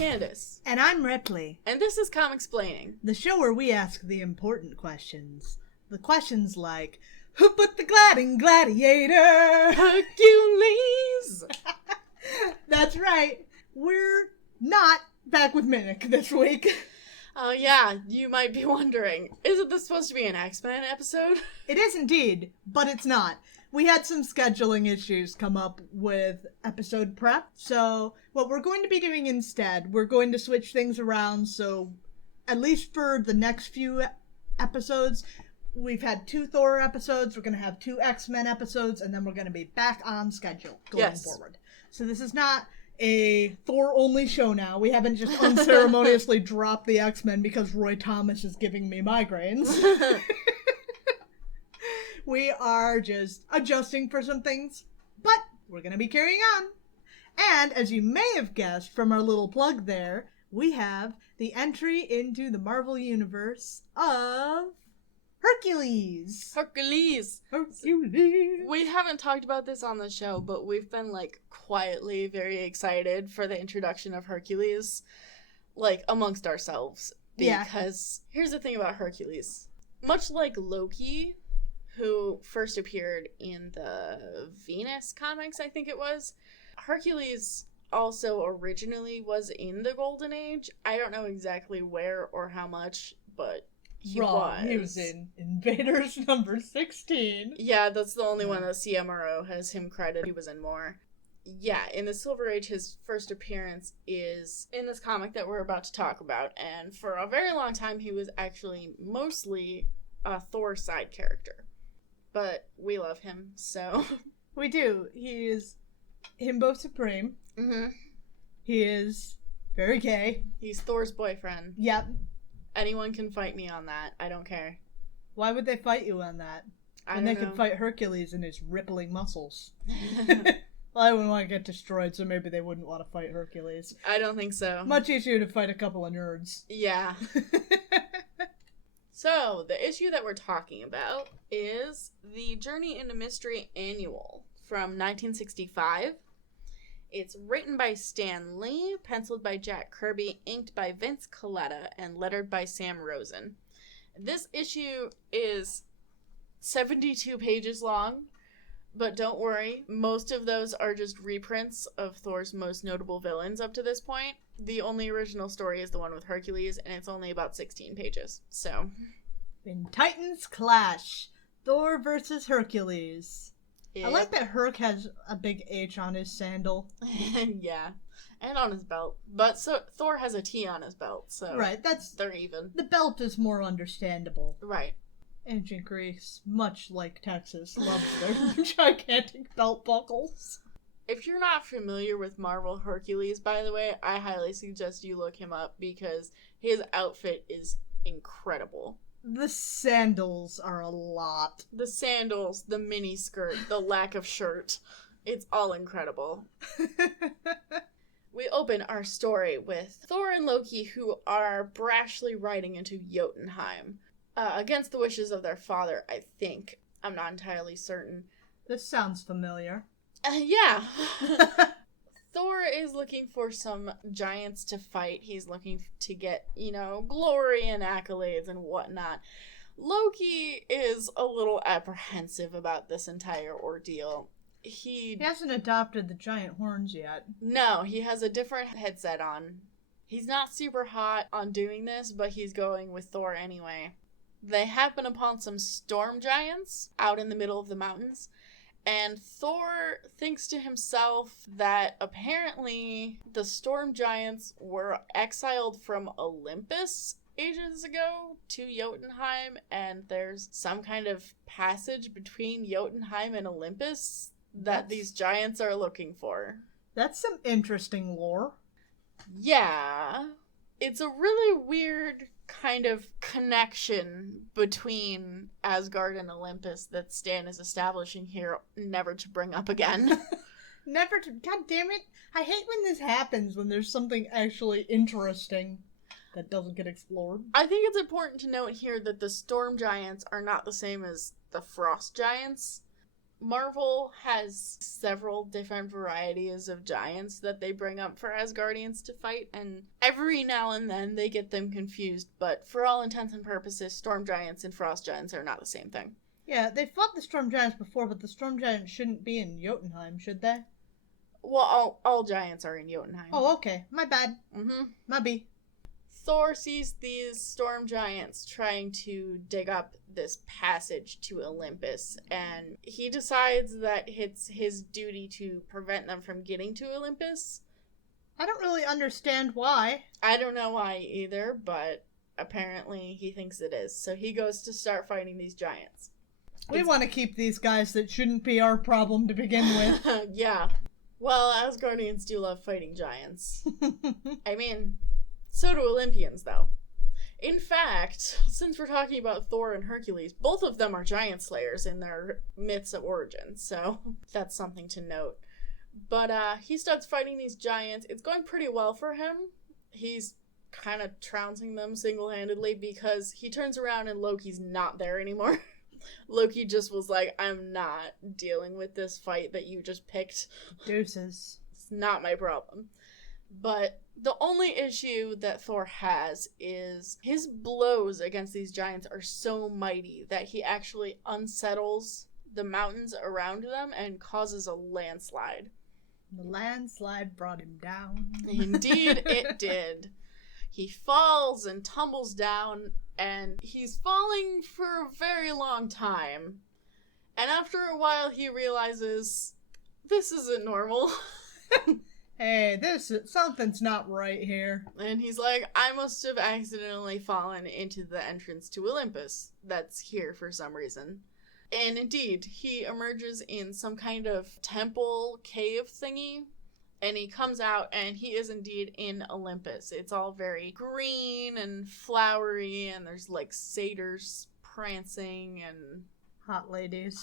Candace. And I'm Ripley. And this is Comicsplaining, the show where we ask the important questions. The questions like, who put the gliding gladiator? Hercules! That's right. We're not back with Minnick this week. Oh yeah, you might be wondering, isn't this supposed to be an X-Men episode? It is indeed, but it's not. We had some scheduling issues come up with episode prep, so what we're going to be doing instead, we're going to switch things around, so at least for the next few episodes, we've had 2 Thor episodes, we're going to have 2 X-Men episodes, and then we're going to be back on schedule going forward. So this is not a Thor-only show now. We haven't just unceremoniously dropped the X-Men because Roy Thomas is giving me migraines. We are just adjusting for some things, but we're going to be carrying on. And as you may have guessed from our little plug there, we have the entry into the Marvel Universe of Hercules. Hercules! Hercules! We haven't talked about this on the show, but we've been, quietly very excited for the introduction of Hercules, amongst ourselves. Because here's the thing about Hercules. Much like Loki, who first appeared in the Venus comics, I think it was, Hercules also originally was in the Golden Age. I don't know exactly where or how much, but he was in Invaders number 16. Yeah, that's the only one that CMRO has him credited. He was in more. Yeah, in the Silver Age, his first appearance is in this comic that we're about to talk about, and for a very long time, he was actually mostly a Thor side character. But we love him, so... We do. He is himbo supreme. Mm-hmm. He is very gay. He's Thor's boyfriend. Yep. Anyone can fight me on that. I don't care. Why would they fight you on that? When they could fight Hercules and his rippling muscles. Well, I wouldn't want to get destroyed, so maybe they wouldn't want to fight Hercules. I don't think so. Much easier to fight a couple of nerds. Yeah. So, the issue that we're talking about is the Journey into Mystery Annual from 1965. It's written by Stan Lee, penciled by Jack Kirby, inked by Vince Colletta, and lettered by Sam Rosen. This issue is 72 pages long, but don't worry, most of those are just reprints of Thor's most notable villains up to this point. The only original story is the one with Hercules, and it's only about 16 pages, so... In Titans Clash, Thor versus Hercules. Yep. I like that Herc has a big H on his sandal. Yeah, and on his belt. But so Thor has a T on his belt, so right, they're even. The belt is more understandable. Right. Ancient Greece, much like Texas, loves their gigantic belt buckles. If you're not familiar with Marvel Hercules, by the way, I highly suggest you look him up because his outfit is incredible. The sandals are a lot. The sandals, the mini skirt, the lack of shirt. It's all incredible. We open our story with Thor and Loki, who are brashly riding into Jotunheim. Against the wishes of their father, I think. I'm not entirely certain. This sounds familiar. Yeah. Thor is looking for some giants to fight. He's looking to get, glory and accolades and whatnot. Loki is a little apprehensive about this entire ordeal. He hasn't adopted the giant horns yet. No, he has a different headset on. He's not super hot on doing this, but he's going with Thor anyway. They happen upon some storm giants out in the middle of the mountains. And Thor thinks to himself that apparently the storm giants were exiled from Olympus ages ago to Jotunheim, and there's some kind of passage between Jotunheim and Olympus that these giants are looking for. That's some interesting lore. Yeah. It's a really weird kind of connection between Asgard and Olympus that Stan is establishing here, never to bring up again. Never to... God damn it. I hate when this happens, when there's something actually interesting that doesn't get explored. I think it's important to note here that the storm giants are not the same as the frost giants. Marvel has several different varieties of giants that they bring up for Asgardians to fight, and every now and then they get them confused, but for all intents and purposes, storm giants and frost giants are not the same thing. Yeah, they fought the storm giants before, but the storm giants shouldn't be in Jotunheim, should they? Well, all giants are in Jotunheim. Oh, okay. My bad. My B. Thor sees these storm giants trying to dig up this passage to Olympus, and he decides that it's his duty to prevent them from getting to Olympus. I don't really understand why. I don't know why either, but apparently he thinks it is. So he goes to start fighting these giants. We want to keep these guys that shouldn't be our problem to begin with. Yeah. Well, Asgardians do love fighting giants. I mean, so do Olympians, though. In fact, since we're talking about Thor and Hercules, both of them are giant slayers in their myths of origin, so that's something to note. But he starts fighting these giants. It's going pretty well for him. He's kind of trouncing them single-handedly because he turns around and Loki's not there anymore. Loki just was like, I'm not dealing with this fight that you just picked. Deuces. It's not my problem. But the only issue that Thor has is his blows against these giants are so mighty that he actually unsettles the mountains around them and causes a landslide. The landslide brought him down. Indeed, it did. He falls and tumbles down, and he's falling for a very long time. And after a while, he realizes, this isn't normal. Hey, something's not right here. And he's like, I must have accidentally fallen into the entrance to Olympus that's here for some reason. And indeed, he emerges in some kind of temple cave thingy. And he comes out, and he is indeed in Olympus. It's all very green and flowery, and there's, like, satyrs prancing and... Hot ladies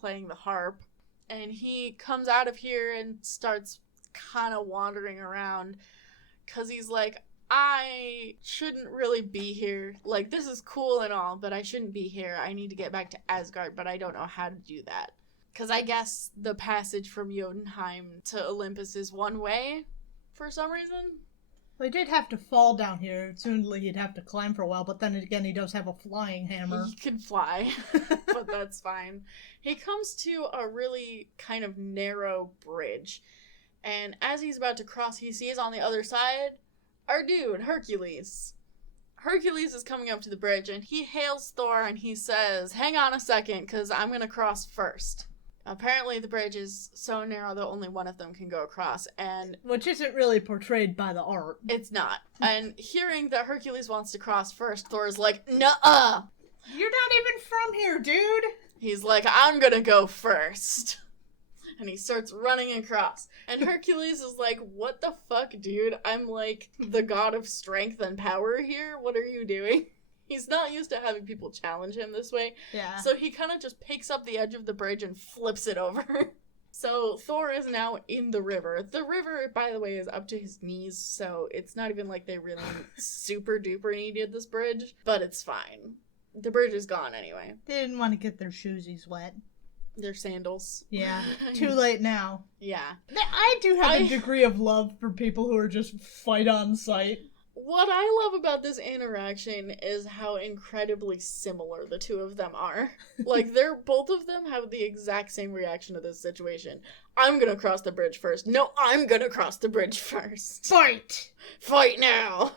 playing the harp. And he comes out of here and starts kind of wandering around, because he's like, I shouldn't really be here. Like, this is cool and all, but I shouldn't be here. I need to get back to Asgard, but I don't know how to do that. Because I guess the passage from Jotunheim to Olympus is one way, for some reason. Well, he did have to fall down here. Assumedly he'd have to climb for a while, but then again, he does have a flying hammer. He can fly, but that's fine. He comes to a really kind of narrow bridge, and as he's about to cross, he sees on the other side our dude, Hercules. Hercules is coming up to the bridge, and he hails Thor, and he says, hang on a second, because I'm going to cross first. Apparently the bridge is so narrow that only one of them can go across, and... Which isn't really portrayed by the art. It's not. And hearing that Hercules wants to cross first, Thor's like, nuh-uh! You're not even from here, dude! He's like, I'm gonna go first. And he starts running across. And Hercules is like, what the fuck, dude? I'm like the god of strength and power here? What are you doing? He's not used to having people challenge him this way. Yeah. So he kind of just picks up the edge of the bridge and flips it over. So Thor is now in the river. The river, by the way, is up to his knees, so it's not even like they really super duper needed this bridge, but it's fine. The bridge is gone anyway. They didn't want to get their shoesies wet. Their sandals. Yeah. Too late now. Yeah. I do have a degree of love for people who are just fight on sight. What I love about this interaction is how incredibly similar the two of them are. Like, both of them have the exact same reaction to this situation. I'm gonna cross the bridge first. No, I'm gonna cross the bridge first. Fight! Fight now!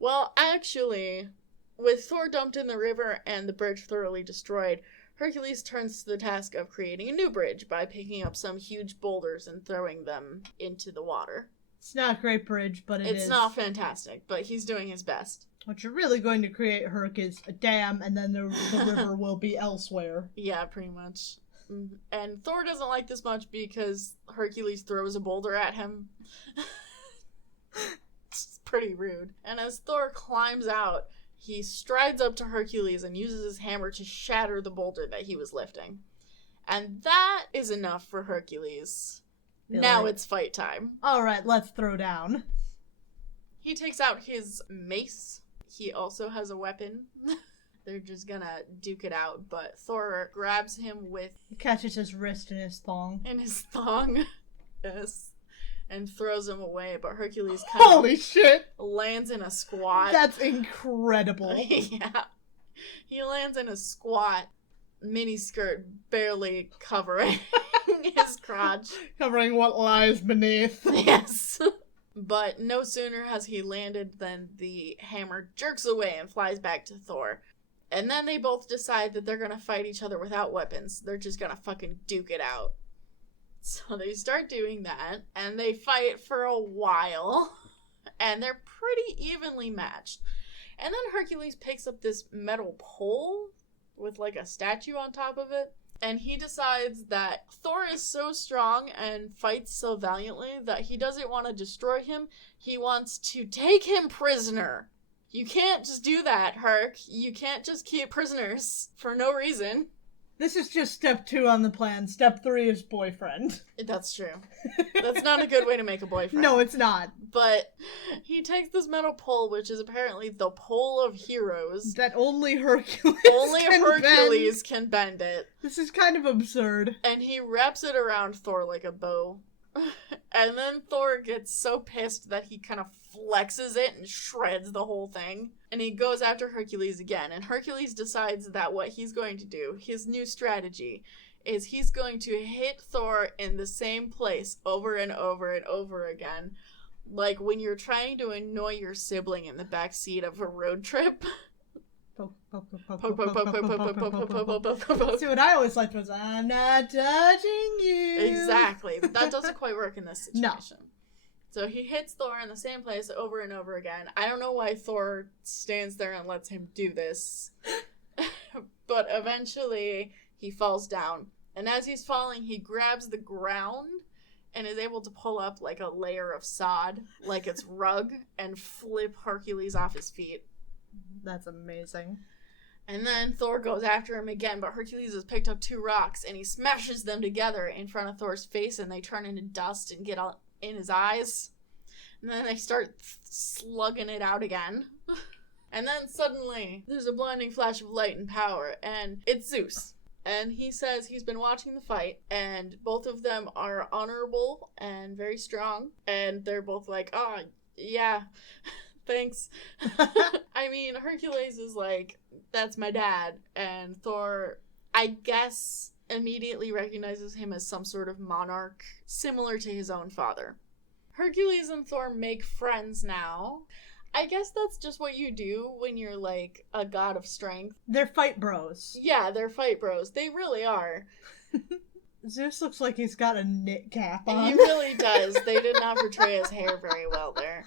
Well, actually, with Thor dumped in the river and the bridge thoroughly destroyed, Hercules turns to the task of creating a new bridge by picking up some huge boulders and throwing them into the water. It's not a great bridge, but it's not fantastic, but he's doing his best. What you're really going to create, Herc, is a dam, and then the river will be elsewhere. Yeah, pretty much. And Thor doesn't like this much because Hercules throws a boulder at him. It's pretty rude. And as Thor climbs out, he strides up to Hercules and uses his hammer to shatter the boulder that he was lifting. And that is enough for Hercules. Now it's fight time. Alright, let's throw down. He takes out his mace. He also has a weapon. They're just gonna duke it out, but Thor grabs him Catches his wrist in his thong. Yes. And throws him away, but Hercules Holy shit! lands in a squat. That's incredible. Yeah. He lands in a squat miniskirt, barely covering his crotch. Covering what lies beneath. Yes. But no sooner has he landed than the hammer jerks away and flies back to Thor. And then they both decide that they're gonna fight each other without weapons. They're just gonna fucking duke it out. So they start doing that, and they fight for a while, and they're pretty evenly matched. And then Hercules picks up this metal pole with like a statue on top of it, and he decides that Thor is so strong and fights so valiantly that he doesn't want to destroy him. He wants to take him prisoner. You can't just do that, Herc. You can't just keep prisoners for no reason. This is just step 2 on the plan. Step 3 is boyfriend. That's true. That's not a good way to make a boyfriend. No, it's not. But he takes this metal pole, which is apparently the pole of heroes. That only Hercules can bend it. This is kind of absurd. And he wraps it around Thor like a bow. And then Thor gets so pissed that he kind of flexes it and shreds the whole thing. And he goes after Hercules again. And Hercules decides that what he's going to do, his new strategy, is he's going to hit Thor in the same place over and over and over again. Like when you're trying to annoy your sibling in the backseat of a road trip. See, what I always liked was, I'm not touching you. Exactly. But that doesn't quite work in this situation. No. So he hits Thor in the same place over and over again. I don't know why Thor stands there and lets him do this. But eventually he falls down. And as he's falling, he grabs the ground and is able to pull up like a layer of sod, like it's rug, and flip Hercules off his feet. That's amazing. And then Thor goes after him again, but Hercules has picked up 2 rocks, and he smashes them together in front of Thor's face, and they turn into dust and get all in his eyes. And then they start slugging it out again. And then suddenly, there's a blinding flash of light and power, and it's Zeus. And he says he's been watching the fight, and both of them are honorable and very strong, and they're both like, oh, yeah, thanks. I mean, Hercules is like, that's my dad, and Thor, I guess, immediately recognizes him as some sort of monarch, similar to his own father. Hercules and Thor make friends now. I guess that's just what you do when you're, like, a god of strength. They're fight bros. Yeah, they're fight bros. They really are. Zeus looks like he's got a knit cap on. He really does. They did not portray his hair very well there.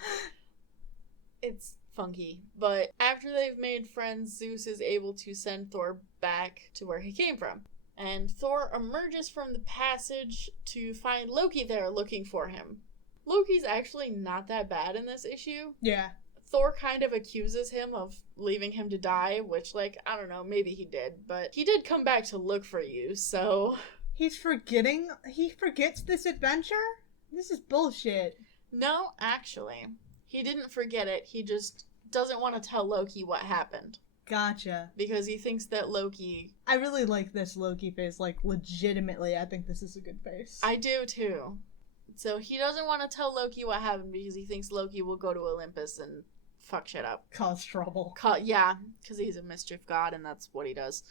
It's funky. But after they've made friends, Zeus is able to send Thor back to where he came from. And Thor emerges from the passage to find Loki there looking for him. Loki's actually not that bad in this issue. Yeah. Thor kind of accuses him of leaving him to die, which, like, I don't know, maybe he did. But he did come back to look for you, so... He forgets this adventure? This is bullshit. No, actually. He didn't forget it. He just doesn't want to tell Loki what happened. Gotcha. Because he thinks that Loki... I really like this Loki face. Like, legitimately, I think this is a good face. I do, too. So he doesn't want to tell Loki what happened because he thinks Loki will go to Olympus and fuck shit up. Cause trouble. Yeah, because he's a mischief god and that's what he does.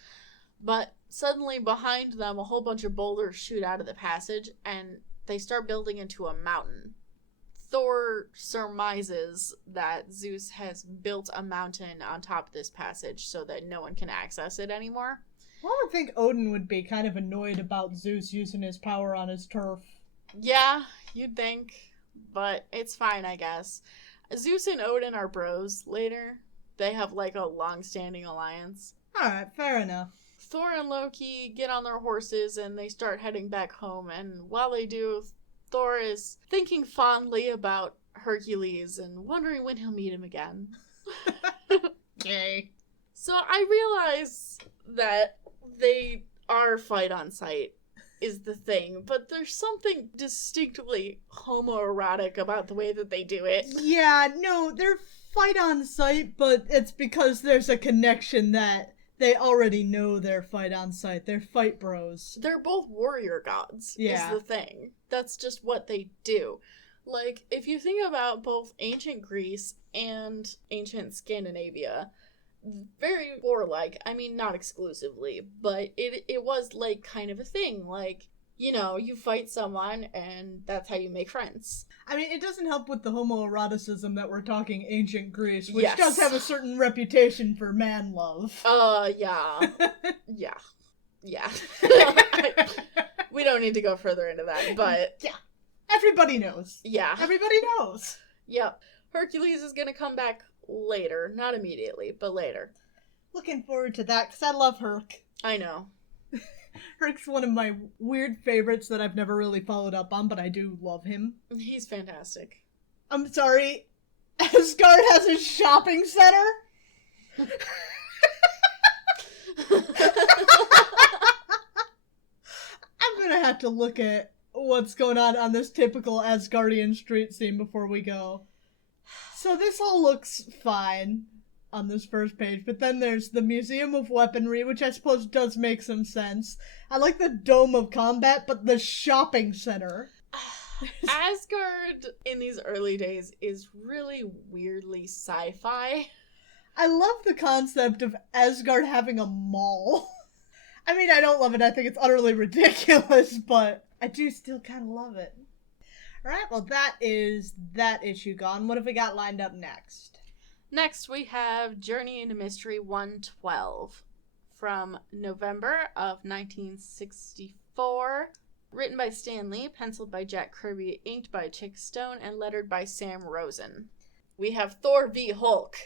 But suddenly behind them, a whole bunch of boulders shoot out of the passage and they start building into a mountain. Thor surmises that Zeus has built a mountain on top of this passage so that no one can access it anymore. I would think Odin would be kind of annoyed about Zeus using his power on his turf. Yeah, you'd think, but it's fine, I guess. Zeus and Odin are bros later. They have, like, a long-standing alliance. Alright, fair enough. Thor and Loki get on their horses and they start heading back home, and while they do, Thor is thinking fondly about Hercules and wondering when he'll meet him again. Okay. So I realize that they are fight on sight is the thing, but there's something distinctly homoerotic about the way that they do it. Yeah, no, they're fight on sight, but it's because there's a connection that They already know their fight on sight. They're fight bros. They're both warrior gods, Yeah. is the thing. That's just what they do. Like, if you think about both ancient Greece and ancient Scandinavia, very warlike. I mean, not exclusively, but it was, like, kind of a thing. Like, you know, you fight someone, and that's how you make friends. I mean, it doesn't help with the homoeroticism that we're talking ancient Greece, which Yes. does have a certain reputation for man love. Yeah. Yeah. Yeah. We don't need to go further into that, but... Yeah. Everybody knows. Yeah. Everybody knows. Yep. Hercules is gonna come back later. Not immediately, but later. Looking forward to that, because I love Herc. I know. Herc's one of my weird favorites that I've never really followed up on, but I do love him. He's fantastic. I'm sorry, Asgard has a shopping center? I'm gonna have to look at what's going on this typical Asgardian street scene before we go. So this all looks fine on this first page, but then there's the Museum of Weaponry, which I suppose does make some sense. I like the Dome of Combat, but the shopping center. Asgard in these early days is really weirdly sci-fi. I love the concept of Asgard having a mall. I mean, I don't love it. I think it's utterly ridiculous, but I do still kind of love it. Alright, well that is that issue gone. What have we got lined up next? Next, we have Journey into Mystery 112 from November of 1964. Written by Stan Lee, penciled by Jack Kirby, inked by Chick Stone, and lettered by Sam Rosen. We have Thor v. Hulk,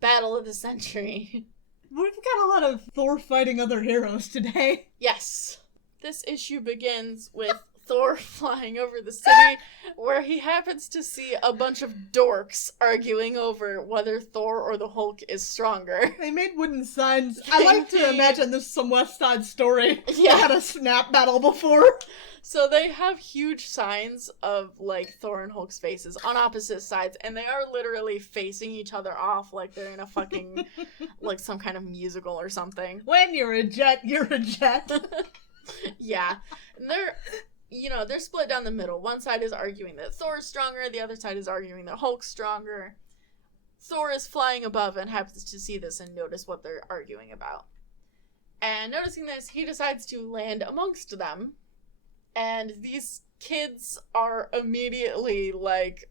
Battle of the Century. We've got a lot of Thor fighting other heroes today. Yes. This issue begins with Thor flying over the city, where he happens to see a bunch of dorks arguing over whether Thor or the Hulk is stronger. They made wooden signs. I like to imagine this is some West Side Story. Yeah. They had a snap battle before. So they have huge signs of, like, Thor and Hulk's faces on opposite sides, and they are literally facing each other off like they're in a fucking, like, some kind of musical or something. When you're a jet, you're a jet. Yeah. And they're split down the middle. One side is arguing that Thor's stronger, the other side is arguing that Hulk's stronger. Thor is flying above and happens to see this and notice what they're arguing about. And noticing this, he decides to land amongst them. And these kids are immediately like,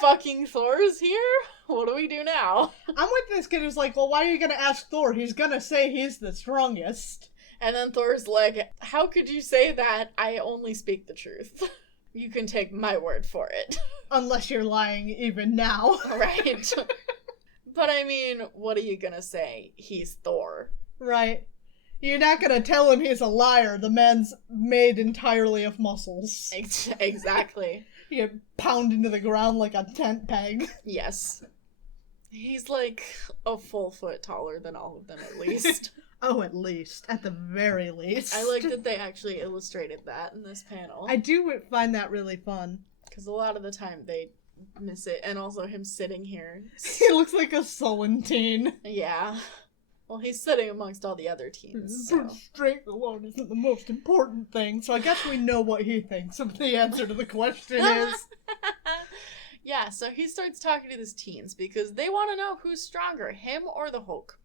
fucking Thor's here? What do we do now? I'm with this kid who's like, well, why are you gonna ask Thor? He's gonna say he's the strongest. And then Thor's like, how could you say that? I only speak the truth. You can take my word for it. Unless you're lying even now. Right. But I mean, what are you gonna say? He's Thor. Right. You're not gonna tell him he's a liar. The man's made entirely of muscles. Exactly. You get pounded into the ground like a tent peg. Yes. He's like a full foot taller than all of them at least. Oh, at least. At the very least. I like that they actually illustrated that in this panel. I do find that really fun. Because a lot of the time they miss it. And also him sitting here. He looks like a sullen teen. Yeah. Well, he's sitting amongst all the other teens. So. Strength alone isn't the most important thing, so I guess we know what he thinks of the answer to the question is. Yeah, so he starts talking to his teens because they want to know who's stronger, him or the Hulk.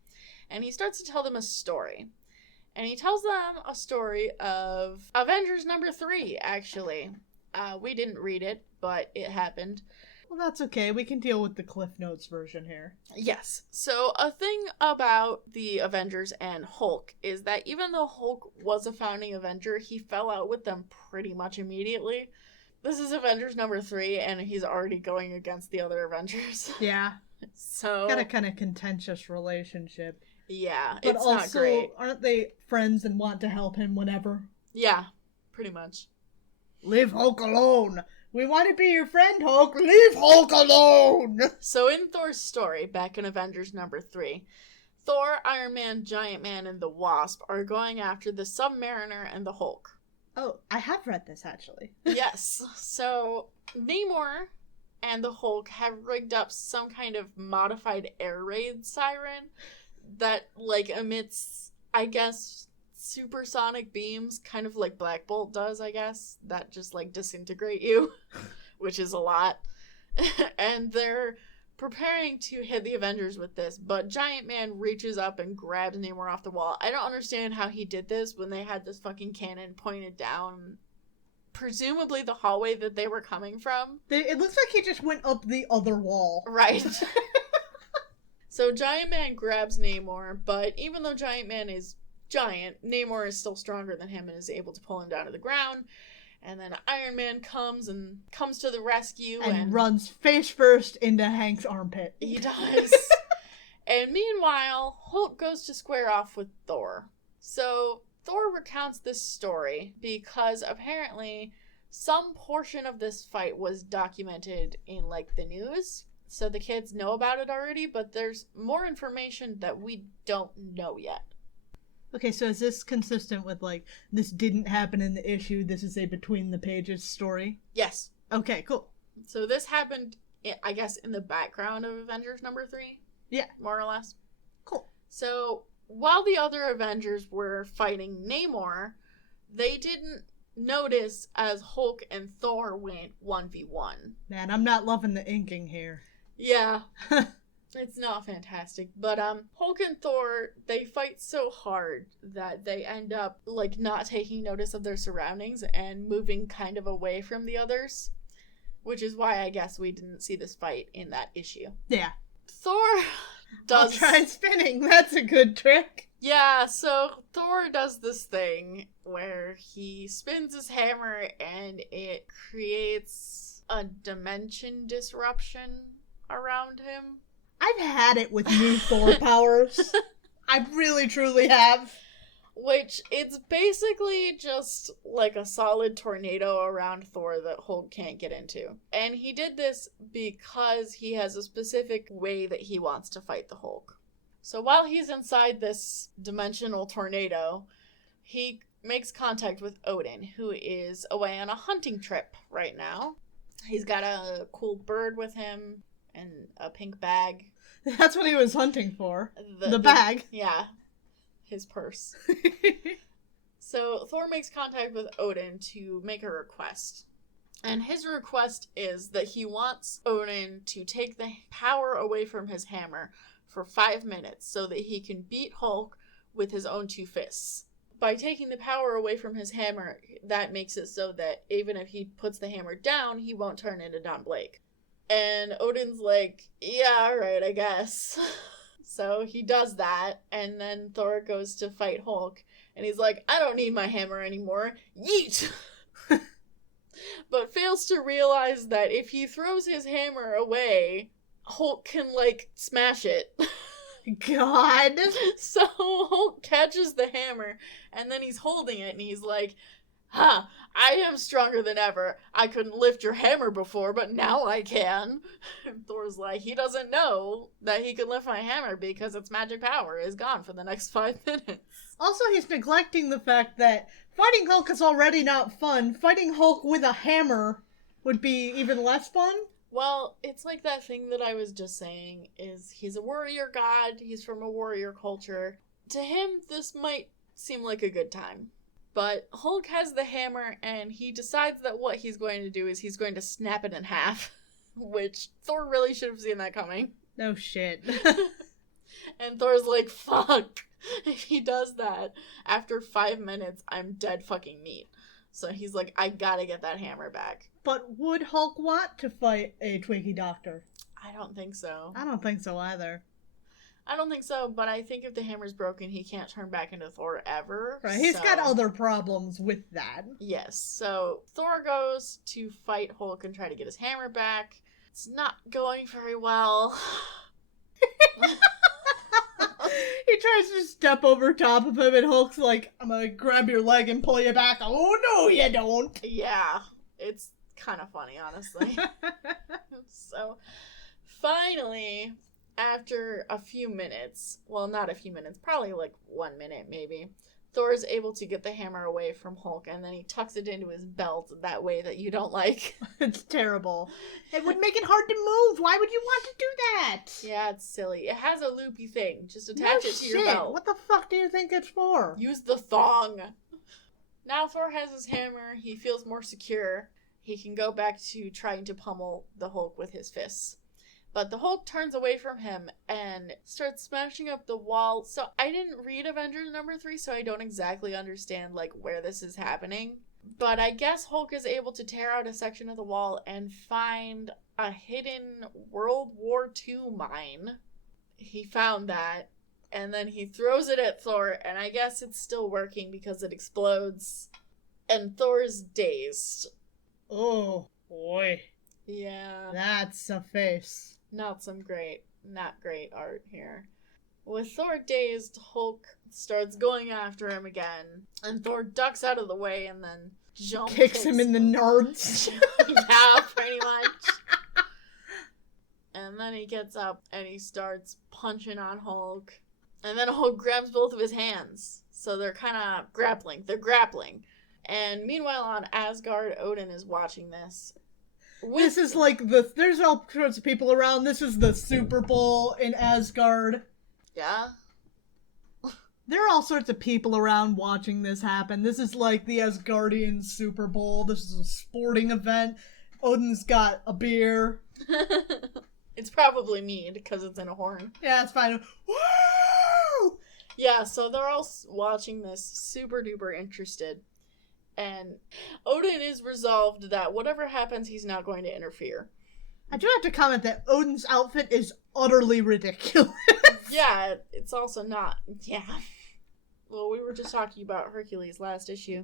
And he starts to tell them a story. And he tells them a story of Avengers number 3, actually. We didn't read it, but it happened. Well, that's okay. We can deal with the Cliff Notes version here. Yes. So a thing about the Avengers and Hulk is that even though Hulk was a founding Avenger, he fell out with them pretty much immediately. This is Avengers number 3, and he's already going against the other Avengers. Yeah. So got a kind of contentious relationship. Yeah, but it's also, not great. Aren't they friends and want to help him whenever? Yeah, pretty much. Leave Hulk alone! We want to be your friend, Hulk! Leave Hulk alone! So in Thor's story, back in Avengers number 3, Thor, Iron Man, Giant Man, and the Wasp are going after the Submariner and the Hulk. Oh, I have read this, actually. Yes. So Namor and the Hulk have rigged up some kind of modified air raid siren that, like, emits, I guess, supersonic beams, kind of like Black Bolt does, I guess, that just, like, disintegrate you, which is a lot. And they're preparing to hit the Avengers with this, but Giant Man reaches up and grabs Namor off the wall. I don't understand how he did this when they had this fucking cannon pointed down, presumably the hallway that they were coming from. It looks like he just went up the other wall. Right. So Giant Man grabs Namor, but even though Giant Man is giant, Namor is still stronger than him and is able to pull him down to the ground. And then Iron Man comes to the rescue and runs face first into Hank's armpit. He does. And meanwhile, Hulk goes to square off with Thor. So Thor recounts this story because apparently some portion of this fight was documented in, like, the news. So the kids know about it already, but there's more information that we don't know yet. Okay, so is this consistent with, like, this didn't happen in the issue, this is a between-the-pages story? Yes. Okay, cool. So this happened, I guess, in the background of Avengers number 3? Yeah. More or less. Cool. So, while the other Avengers were fighting Namor, they didn't notice as Hulk and Thor went 1v1. Man, I'm not loving the inking here. Yeah. It's not fantastic, but Hulk and Thor, they fight so hard that they end up, like, not taking notice of their surroundings and moving kind of away from the others, which is why I guess we didn't see this fight in that issue. Yeah. Thor does... I'll try spinning, that's a good trick. Yeah, so Thor does this thing where he spins his hammer and it creates a dimension disruption around him. I've had it with new Thor powers. I really, truly have. Which, it's basically just like a solid tornado around Thor that Hulk can't get into. And he did this because he has a specific way that he wants to fight the Hulk. So while he's inside this dimensional tornado, he makes contact with Odin, who is away on a hunting trip right now. He's got a cool bird with him and a pink bag. That's what he was hunting for. The bag. Yeah. His purse. So Thor makes contact with Odin to make a request. And his request is that he wants Odin to take the power away from his hammer for 5 minutes so that he can beat Hulk with his own 2 fists. By taking the power away from his hammer, that makes it so that even if he puts the hammer down, he won't turn into Don Blake. And Odin's like, yeah, alright, I guess. So he does that, and then Thor goes to fight Hulk, and he's like, I don't need my hammer anymore. Yeet! But fails to realize that if he throws his hammer away, Hulk can, like, smash it. God! So Hulk catches the hammer, and then he's holding it, and he's like, ha! I am stronger than ever. I couldn't lift your hammer before, but now I can. And Thor's like, he doesn't know that he can lift my hammer because its magic power is gone for the next 5 minutes. Also, he's neglecting the fact that fighting Hulk is already not fun. Fighting Hulk with a hammer would be even less fun. Well, it's like that thing that I was just saying, is he's a warrior god, he's from a warrior culture. To him, this might seem like a good time. But Hulk has the hammer, and he decides that what he's going to do is he's going to snap it in half. Which, Thor really should have seen that coming. No shit. And Thor's like, fuck! If he does that, after 5 minutes, I'm dead fucking meat. So he's like, I gotta get that hammer back. But would Hulk want to fight a Twinkie Doctor? I don't think so. I don't think so either. I don't think so, but I think if the hammer's broken, he can't turn back into Thor ever. Right, he's got other problems with that. Yes, so Thor goes to fight Hulk and try to get his hammer back. It's not going very well. He tries to step over top of him, and Hulk's like, I'm gonna grab your leg and pull you back. Oh, no, you don't. Yeah, it's kind of funny, honestly. So, finally, after a few minutes, well, not a few minutes, probably like 1 minute maybe, Thor is able to get the hammer away from Hulk, and then he tucks it into his belt that way that you don't like. It's terrible. It would make it hard to move. Why would you want to do that? Yeah, it's silly. It has a loopy thing. Just attach it to your belt. What the fuck do you think it's for? Use the thong. Now Thor has his hammer. He feels more secure. He can go back to trying to pummel the Hulk with his fists. But the Hulk turns away from him and starts smashing up the wall. So I didn't read Avengers number 3, so I don't exactly understand, like, where this is happening. But I guess Hulk is able to tear out a section of the wall and find a hidden World War II mine. He found that, and then he throws it at Thor, and I guess it's still working because it explodes. And Thor's dazed. Oh, boy. Yeah. That's a face. Not great art here. With Thor dazed, Hulk starts going after him again, and Thor ducks out of the way and then kicks him in the nards. Yeah, pretty much. And then he gets up and he starts punching on Hulk, and then Hulk grabs both of his hands, so they're kind of grappling. And meanwhile on Asgard, Odin is watching this. This is like there's all sorts of people around. This is the Super Bowl in Asgard. Yeah. There are all sorts of people around watching this happen. This is like the Asgardian Super Bowl. This is a sporting event. Odin's got a beer. It's probably mead because it's in a horn. Yeah, it's fine. Woo! Yeah, so they're all watching this super duper interested. And Odin is resolved that whatever happens, he's not going to interfere. I do have to comment that Odin's outfit is utterly ridiculous. Yeah, it's also not. Yeah. Well, we were just talking about Hercules last issue.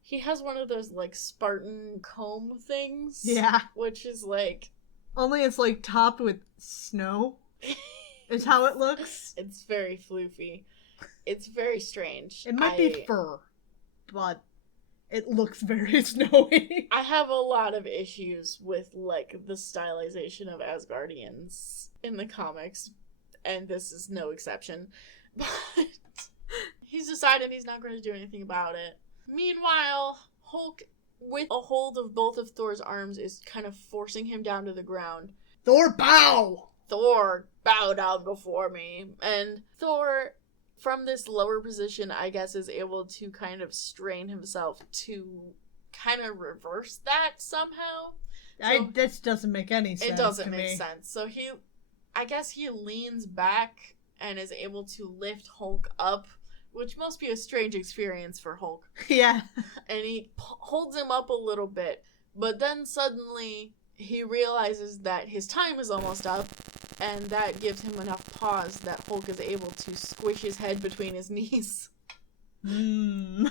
He has one of those, like, Spartan comb things. Yeah. Which is, like... Only it's, like, topped with snow. Is how it looks. It's very floofy. It's very strange. It might be fur, but... It looks very snowy. I have a lot of issues with, like, the stylization of Asgardians in the comics, and this is no exception. But he's decided he's not going to do anything about it. Meanwhile, Hulk, with a hold of both of Thor's arms, is kind of forcing him down to the ground. Thor, bow! Thor, bow down before me. And Thor... from this lower position, I guess, is able to kind of strain himself to kind of reverse that somehow. So this doesn't make any sense. It doesn't make sense. So I guess he leans back and is able to lift Hulk up, which must be a strange experience for Hulk. Yeah. And he holds him up a little bit, but then suddenly he realizes that his time is almost up. And that gives him enough pause that Hulk is able to squish his head between his knees. Now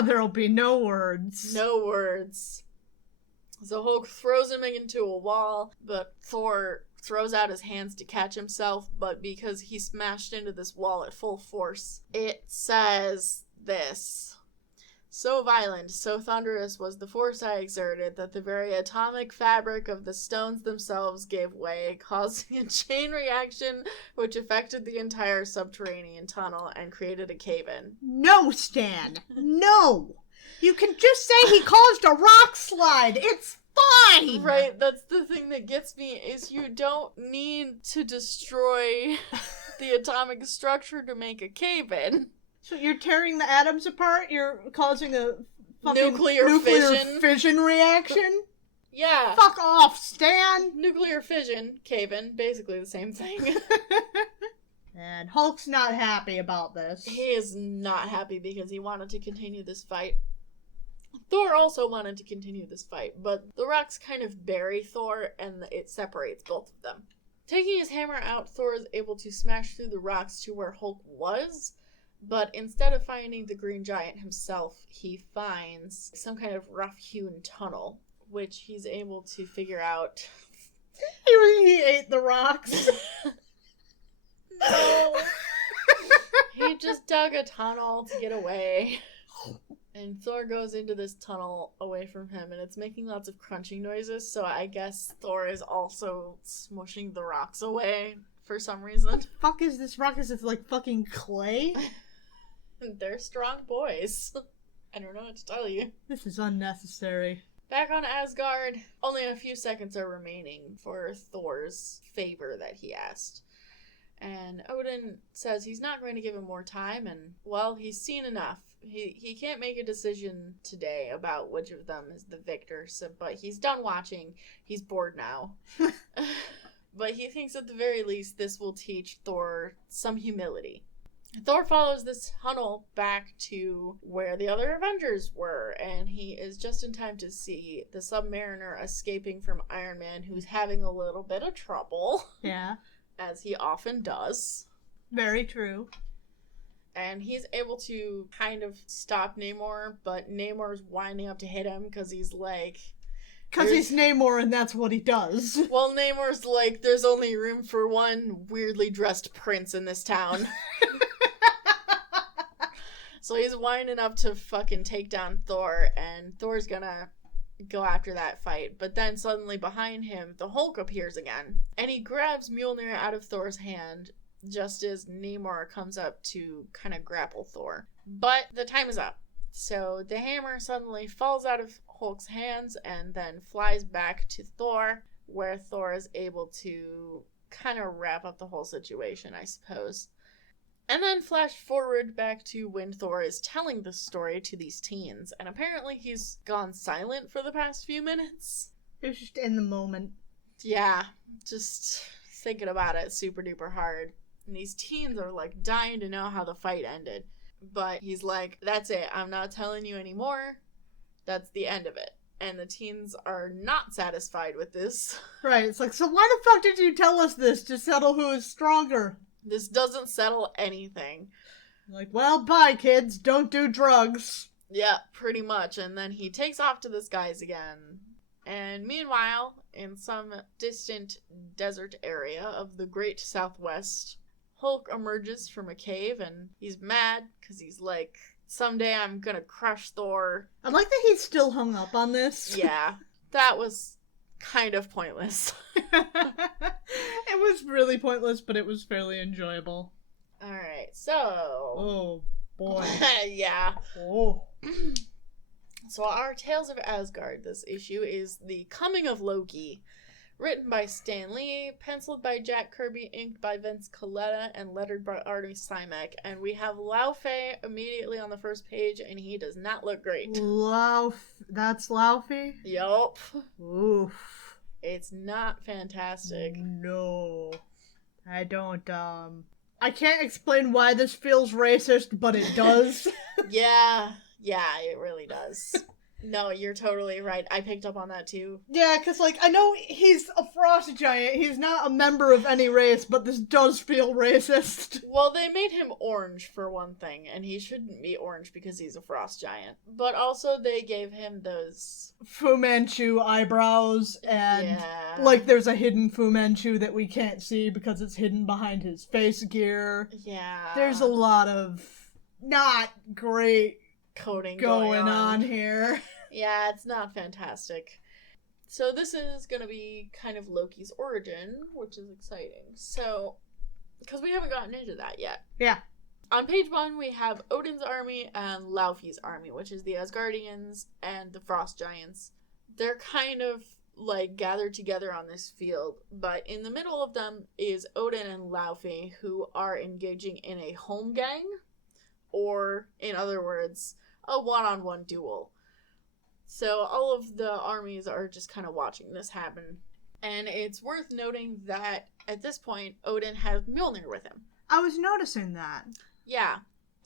there'll be no words. No words. So Hulk throws him into a wall, but Thor throws out his hands to catch himself, but because he smashed into this wall at full force, it says this. So violent, so thunderous was the force I exerted that the very atomic fabric of the stones themselves gave way, causing a chain reaction which affected the entire subterranean tunnel and created a cave-in. No, Stan! No! You can just say he caused a rock slide! It's fine! Right, that's the thing that gets me, is you don't need to destroy the atomic structure to make a cave-in. So you're tearing the atoms apart? You're causing a fucking nuclear fission reaction? Yeah. Fuck off, Stan! Nuclear fission, cave-in, basically the same thing. And Hulk's not happy about this. He is not happy because he wanted to continue this fight. Thor also wanted to continue this fight, but the rocks kind of bury Thor and it separates both of them. Taking his hammer out, Thor is able to smash through the rocks to where Hulk was, but instead of finding the Green Giant himself, he finds some kind of rough-hewn tunnel, which he's able to figure out. He ate the rocks. No. He just dug a tunnel to get away. And Thor goes into this tunnel away from him, and it's making lots of crunching noises, so I guess Thor is also smushing the rocks away for some reason. What the fuck is this rock? Is it like fucking clay? They're strong boys. I don't know what to tell you. This is unnecessary. Back on Asgard, only a few seconds are remaining for Thor's favor that he asked. And Odin says he's not going to give him more time, and, well, he's seen enough. He can't make a decision today about which of them is the victor, but he's done watching. He's bored now. But he thinks at the very least this will teach Thor some humility. Thor follows this tunnel back to where the other Avengers were, and he is just in time to see the Submariner escaping from Iron Man, who's having a little bit of trouble. Yeah. As he often does. Very true. And he's able to kind of stop Namor, but Namor's winding up to hit him because he's like... Because he's Namor and that's what he does. Well, Namor's like, there's only room for one weirdly dressed prince in this town. So he's winding up to fucking take down Thor, and Thor's gonna go after that fight. But then suddenly behind him, the Hulk appears again, and he grabs Mjolnir out of Thor's hand just as Namor comes up to kind of grapple Thor. But the time is up. So the hammer suddenly falls out of Hulk's hands and then flies back to Thor, where Thor is able to kind of wrap up the whole situation, I suppose. And then flash forward back to when Thor is telling this story to these teens, and apparently he's gone silent for the past few minutes. He was just in the moment. Yeah, just thinking about it super duper hard. And these teens are like dying to know how the fight ended. But he's like, that's it, I'm not telling you anymore. That's the end of it. And the teens are not satisfied with this. Right, it's like, so why the fuck did you tell us this to settle who is stronger? This doesn't settle anything. Like, well, bye kids, don't do drugs. Yeah, pretty much. And then he takes off to the skies again. And meanwhile, in some distant desert area of the Great Southwest, Hulk emerges from a cave and he's mad because he's like, someday I'm gonna crush Thor. I like that he's still hung up on this. Yeah, that was kind of pointless. It was really pointless, but it was fairly enjoyable. Alright, so... Oh, boy. Yeah. Oh. So our Tales of Asgard, this issue, is the Coming of Loki. Written by Stan Lee, penciled by Jack Kirby, inked by Vince Colletta, and lettered by Artie Simek. And we have Laufey immediately on the first page, and he does not look great. That's Laufey? Yup. Oof. It's not fantastic. No. I don't, I can't explain why this feels racist, but it does. Yeah, it really does. No, you're totally right. I picked up on that too. Yeah, because, like, I know he's a frost giant. He's not a member of any race, but this does feel racist. Well, they made him orange for one thing, and he shouldn't be orange because he's a frost giant. But also they gave him those... Fu Manchu eyebrows, and, yeah. like, there's a hidden Fu Manchu that we can't see because it's hidden behind his face gear. Yeah. There's a lot of not great coding going on here. Yeah, it's not fantastic. So this is going to be kind of Loki's origin, which is exciting. So, because we haven't gotten into that yet. Yeah. On page 1, we have Odin's army and Laufey's army, which is the Asgardians and the Frost Giants. They're kind of, like, gathered together on this field, but in the middle of them is Odin and Laufey, who are engaging in a home gang, or, in other words, a one-on-one duel. So all of the armies are just kind of watching this happen. And it's worth noting that at this point, Odin has Mjolnir with him. I was noticing that. Yeah.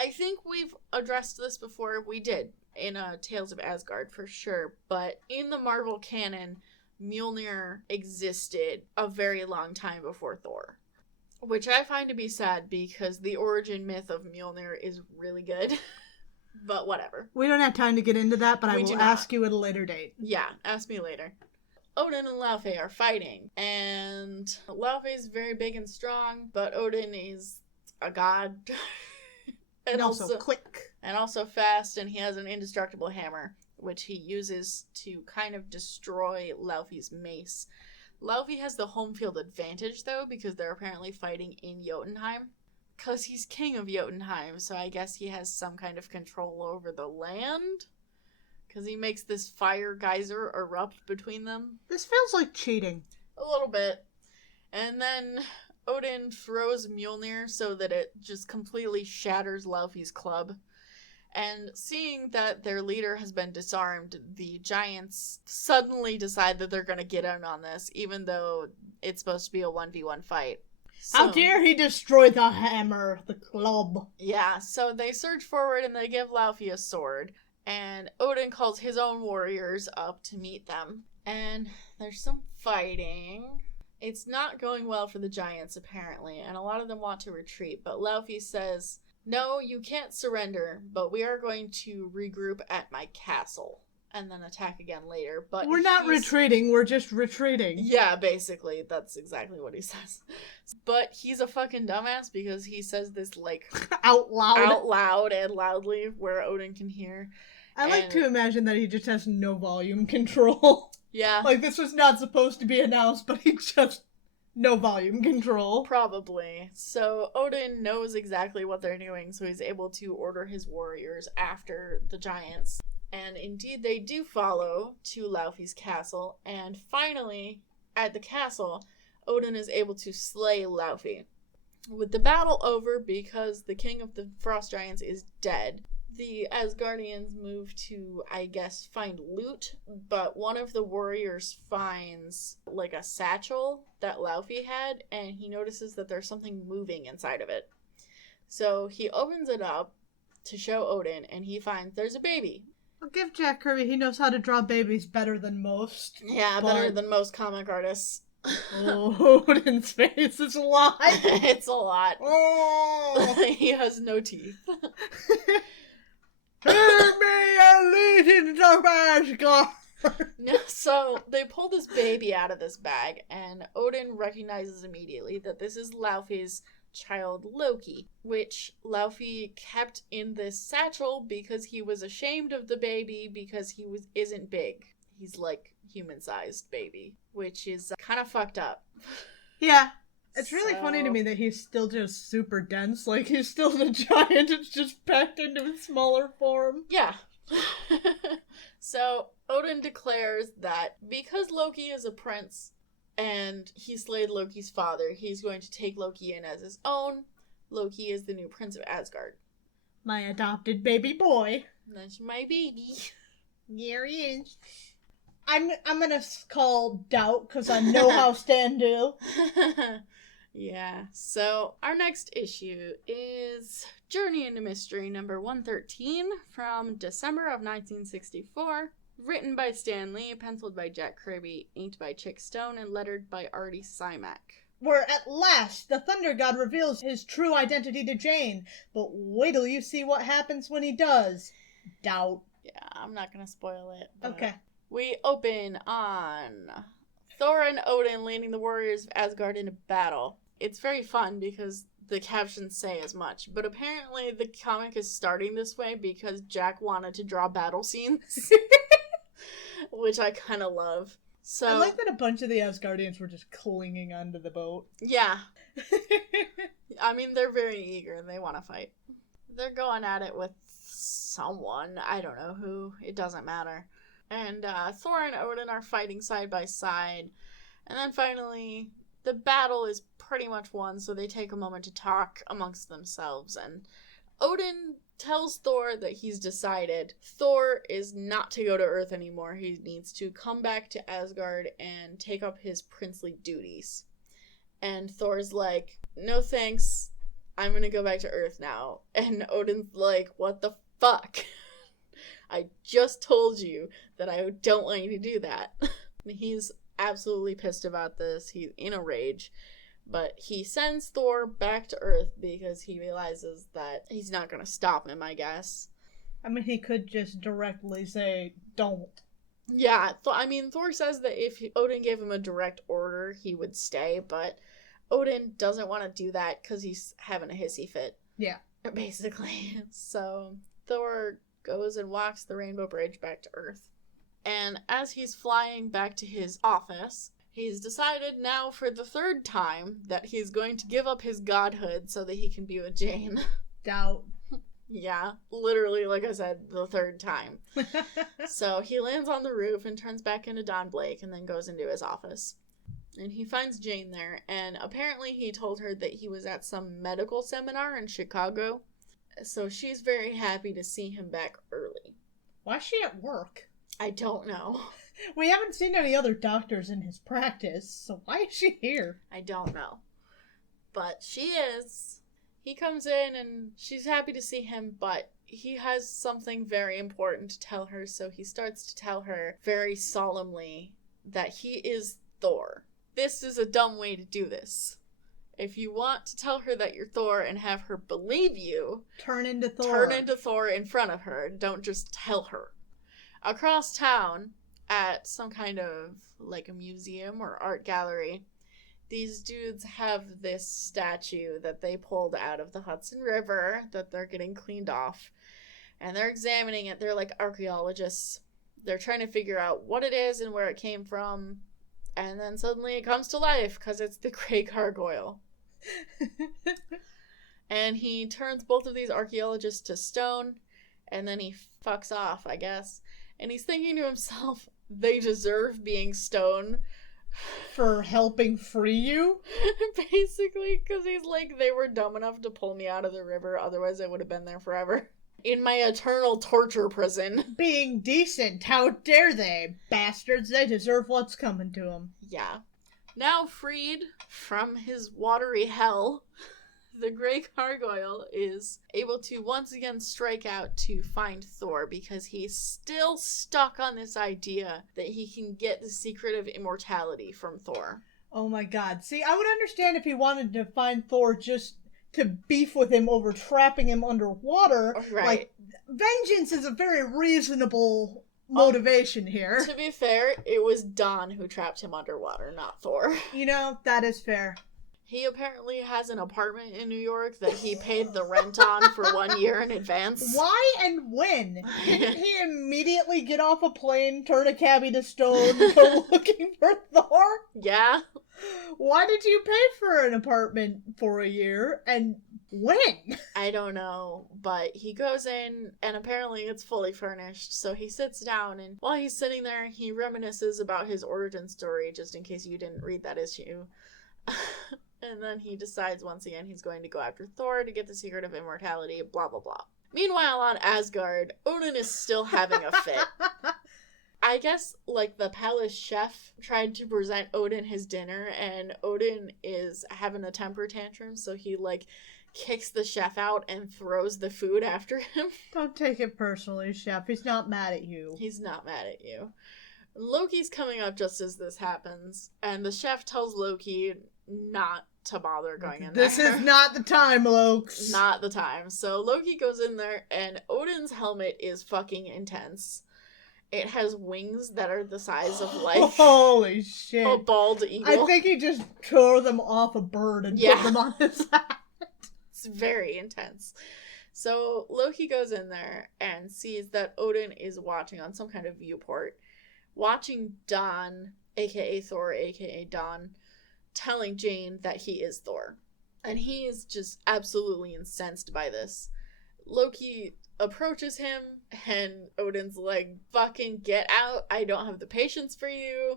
I think we've addressed this before. We did in Tales of Asgard for sure. But in the Marvel canon, Mjolnir existed a very long time before Thor. Which I find to be sad because the origin myth of Mjolnir is really good. But whatever. We don't have time to get into that, but I will ask you at a later date. Yeah, ask me later. Odin and Laufey are fighting, and Laufey's very big and strong, but Odin is a god. and also quick. And also fast, and he has an indestructible hammer, which he uses to kind of destroy Laufey's mace. Laufey has the home field advantage, though, because they're apparently fighting in Jotunheim. because he's king of Jotunheim, so I guess he has some kind of control over the land. Because he makes this fire geyser erupt between them. This feels like cheating. A little bit. And then Odin throws Mjolnir so that it just completely shatters Laufey's club. And seeing that their leader has been disarmed, the giants suddenly decide that they're going to get in on this, even though it's supposed to be a 1v1 fight. So, how dare he destroy the hammer, the club? Yeah, so they surge forward and they give Laufey a sword. And Odin calls his own warriors up to meet them. And there's some fighting. It's not going well for the giants, apparently, and a lot of them want to retreat. But Laufey says, no, you can't surrender, but we are going to regroup at my castle and then attack again later. But we're not retreating, we're just retreating. Yeah, basically, that's exactly what he says. But he's a fucking dumbass because he says this, like, out loud and loudly where Odin can hear. I like to imagine that he just has no volume control. Yeah. Like, this was not supposed to be announced, but he just... no volume control. Probably. So Odin knows exactly what they're doing, so he's able to order his warriors after the giants. And indeed they do follow to Laufey's castle, and finally, at the castle, Odin is able to slay Laufey. With the battle over, because the king of the frost giants is dead, the Asgardians move to, I guess, find loot, but one of the warriors finds, like, a satchel that Laufey had, and he notices that there's something moving inside of it. So he opens it up to show Odin, and he finds there's a baby. I'll give Jack Kirby, he knows how to draw babies better than most. Yeah, better than most comic artists. Oh, Odin's face is a lot. It's a lot. Oh. He has no teeth. Hear me and lead into Asgard. No, so they pull this baby out of this bag, and Odin recognizes immediately that this is Laufey's child Loki, which Laufey kept in this satchel because he was ashamed of the baby because he isn't big. He's like human-sized baby, which is kind of fucked up. Yeah. It's really funny to me that he's still just super dense. Like, he's still the giant. It's just packed into a smaller form. Yeah. So, Odin declares that because Loki is a prince and he slayed Loki's father, he's going to take Loki in as his own. Loki is the new prince of Asgard. My adopted baby boy. That's my baby. Here he is. I'm gonna call Doubt, because I know how Stan do. Yeah, so our next issue is Journey into Mystery number 113 from December of 1964, written by Stan Lee, penciled by Jack Kirby, inked by Chick Stone, and lettered by Artie Simak. Where at last the Thunder God reveals his true identity to Jane, but wait till you see what happens when he does. Doubt. Yeah, I'm not gonna spoil it. Okay. We open on Thor and Odin leading the warriors of Asgard into battle. It's very fun because the captions say as much, but apparently the comic is starting this way because Jack wanted to draw battle scenes, which I kind of love. So I like that a bunch of the Asgardians were just clinging onto the boat. Yeah. I mean, they're very eager. They want to fight. They're going at it with someone. I don't know who. It doesn't matter. And Thor and Odin are fighting side by side. And then finally, the battle is pretty much won, so they take a moment to talk amongst themselves. And Odin tells Thor that he's decided Thor is not to go to Earth anymore. He needs to come back to Asgard and take up his princely duties. And Thor's like, no thanks, I'm gonna go back to Earth now. And Odin's like, what the fuck? I just told you that I don't want you to do that. He's absolutely pissed about this. He's in a rage. But he sends Thor back to Earth because he realizes that he's not going to stop him, I guess. I mean, he could just directly say, don't. Yeah, Thor says that if Odin gave him a direct order, he would stay. But Odin doesn't want to do that because he's having a hissy fit. Yeah. Basically. So Thor goes and walks the Rainbow Bridge back to Earth. And as he's flying back to his office, He's decided now for the third time that he's going to give up his godhood so that he can be with Jane. Doubt. Yeah, literally, like I said, the third time. So he lands on the roof and turns back into Don Blake and then goes into his office. And he finds Jane there, and apparently he told her that he was at some medical seminar in Chicago. So she's very happy to see him back early. Why is she at work? I don't know. We haven't seen any other doctors in his practice, so why is she here? I don't know. But she is. He comes in and she's happy to see him, but he has something very important to tell her, so he starts to tell her very solemnly that he is Thor. This is a dumb way to do this. If you want to tell her that you're Thor and have her believe you, turn into Thor. Turn into Thor in front of her. Don't just tell her. Across town, at some kind of, like, a museum or art gallery, these dudes have this statue that they pulled out of the Hudson River that they're getting cleaned off. And they're examining it. They're like archaeologists. They're trying to figure out what it is and where it came from. And then suddenly it comes to life because it's the Grey Gargoyle. And he turns both of these archaeologists to stone. And then he fucks off, I guess. And he's thinking to himself, they deserve being stone. For helping free you? Basically, because he's like, they were dumb enough to pull me out of the river, otherwise I would have been there forever. In my eternal torture prison. Being decent, how dare they? Bastards, they deserve what's coming to them. Yeah. Now freed from his watery hell, the Grey Gargoyle is able to once again strike out to find Thor because he's still stuck on this idea that he can get the secret of immortality from Thor. Oh my god. See, I would understand if he wanted to find Thor just to beef with him over trapping him underwater. Right. Like, vengeance is a very reasonable motivation here. To be fair, it was Don who trapped him underwater, not Thor. You know, that is fair. He apparently has an apartment in New York that he paid the rent on for 1 year in advance. Why and when? Didn't he immediately get off a plane, turn a cabbie to stone, go looking for Thor? Yeah. Why did you pay for an apartment for a year, and when? I don't know, but he goes in, and apparently it's fully furnished, so he sits down, and while he's sitting there, he reminisces about his origin story, just in case you didn't read that issue. And then he decides once again he's going to go after Thor to get the secret of immortality, blah blah blah. Meanwhile on Asgard, Odin is still having a fit. I guess, like, the palace chef tried to present Odin his dinner, and Odin is having a temper tantrum, so he, like, kicks the chef out and throws the food after him. Don't take it personally, chef. He's not mad at you. He's not mad at you. Loki's coming up just as this happens, and the chef tells Loki not to bother going in there. This is not the time, Lokes. Not the time. So Loki goes in there, and Odin's helmet is fucking intense. It has wings that are the size of, like, holy shit, a bald eagle. I think he just tore them off a bird and put them on his hat. It's very intense. So Loki goes in there and sees that Odin is watching on some kind of viewport, watching Don, aka Thor, aka Don, telling Jane that he is Thor. And he is just absolutely incensed by this. Loki approaches him, and Odin's like, fucking get out, I don't have the patience for you.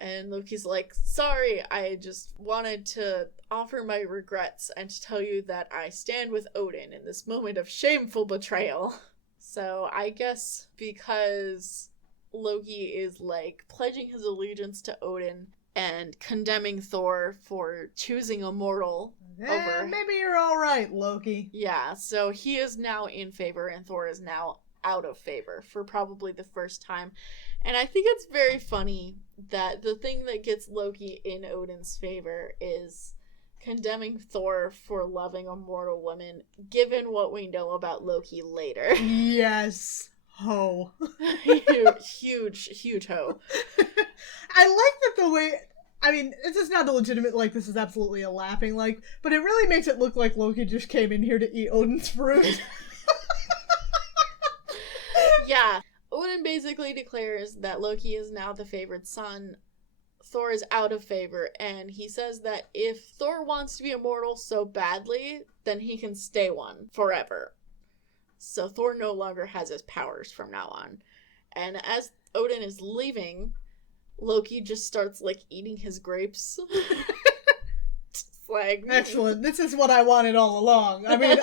And Loki's like, sorry, I just wanted to offer my regrets and to tell you that I stand with Odin in this moment of shameful betrayal. So I guess because Loki is, like, pledging his allegiance to Odin and condemning Thor for choosing a mortal over... Maybe you're alright, Loki. Yeah, so he is now in favor and Thor is now out of favor for probably the first time. And I think it's very funny that the thing that gets Loki in Odin's favor is condemning Thor for loving a mortal woman, given what we know about Loki later. Yes. Ho. Huge ho. I like that the way... I mean, this is not a legitimate, like, this is absolutely a laughing, like, but it really makes it look like Loki just came in here to eat Odin's fruit. Yeah. Odin basically declares that Loki is now the favored son. Thor is out of favor, and he says that if Thor wants to be immortal so badly, then he can stay one forever. So Thor no longer has his powers from now on. And as Odin is leaving, Loki just starts, like, eating his grapes. Just like... Excellent. This is what I wanted all along. I mean,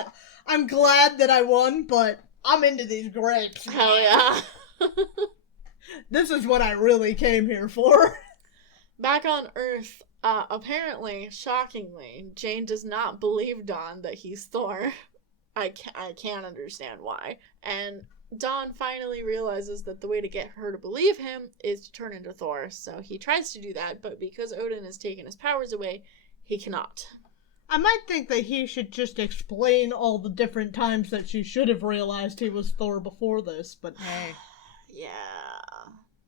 I'm glad that I won, but I'm into these grapes. Hell yeah. This is what I really came here for. Back on Earth, apparently, shockingly, Jane does not believe Dawn that he's Thor. I can't understand why. And Dawn finally realizes that the way to get her to believe him is to turn into Thor. So he tries to do that, but because Odin has taken his powers away, he cannot. I might think that he should just explain all the different times that she should have realized he was Thor before this, but hey. Yeah.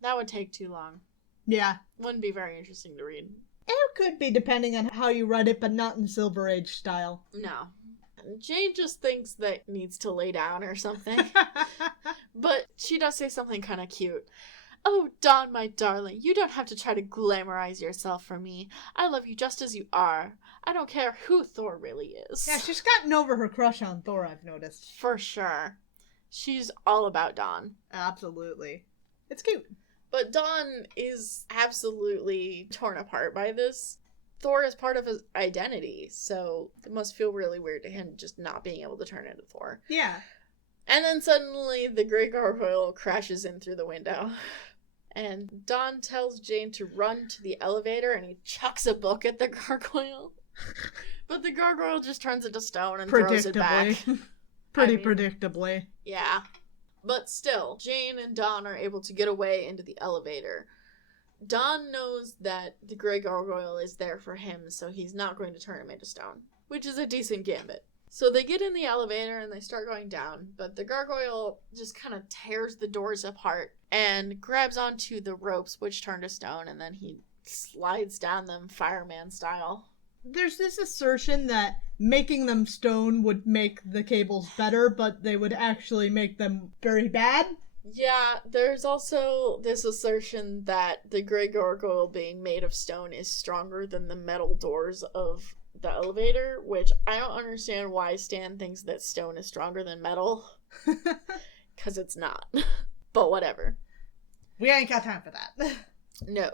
That would take too long. Yeah. Wouldn't be very interesting to read. It could be, depending on how you read it, but not in Silver Age style. No. Jane just thinks that needs to lay down or something. But she does say something kind of cute. "Oh, Dawn, my darling, you don't have to try to glamorize yourself for me. I love you just as you are. I don't care who Thor really is." Yeah, she's gotten over her crush on Thor, I've noticed. For sure. She's all about Dawn. Absolutely. It's cute. But Dawn is absolutely torn apart by this. Thor is part of his identity, so it must feel really weird to him just not being able to turn into Thor. Yeah. And then suddenly the Great Gargoyle crashes in through the window. And Dawn tells Jane to run to the elevator, and he chucks a book at the gargoyle. But the gargoyle just turns it to stone and throws it back. Predictably. Yeah. But still, Jane and Dawn are able to get away into the elevator. Dawn knows that the Great Gargoyle is there for him, so he's not going to turn him into stone, which is a decent gambit. So they get in the elevator and they start going down, but the gargoyle just kind of tears the doors apart and grabs onto the ropes, which turn to stone, and then he slides down them fireman style. There's this assertion that making them stone would make the cables better, but they would actually make them very bad. Yeah, there's also this assertion that the Great Gargoyle being made of stone is stronger than the metal doors of the elevator, which I don't understand why Stan thinks that stone is stronger than metal. Because it's not. But whatever. We ain't got time for that. No.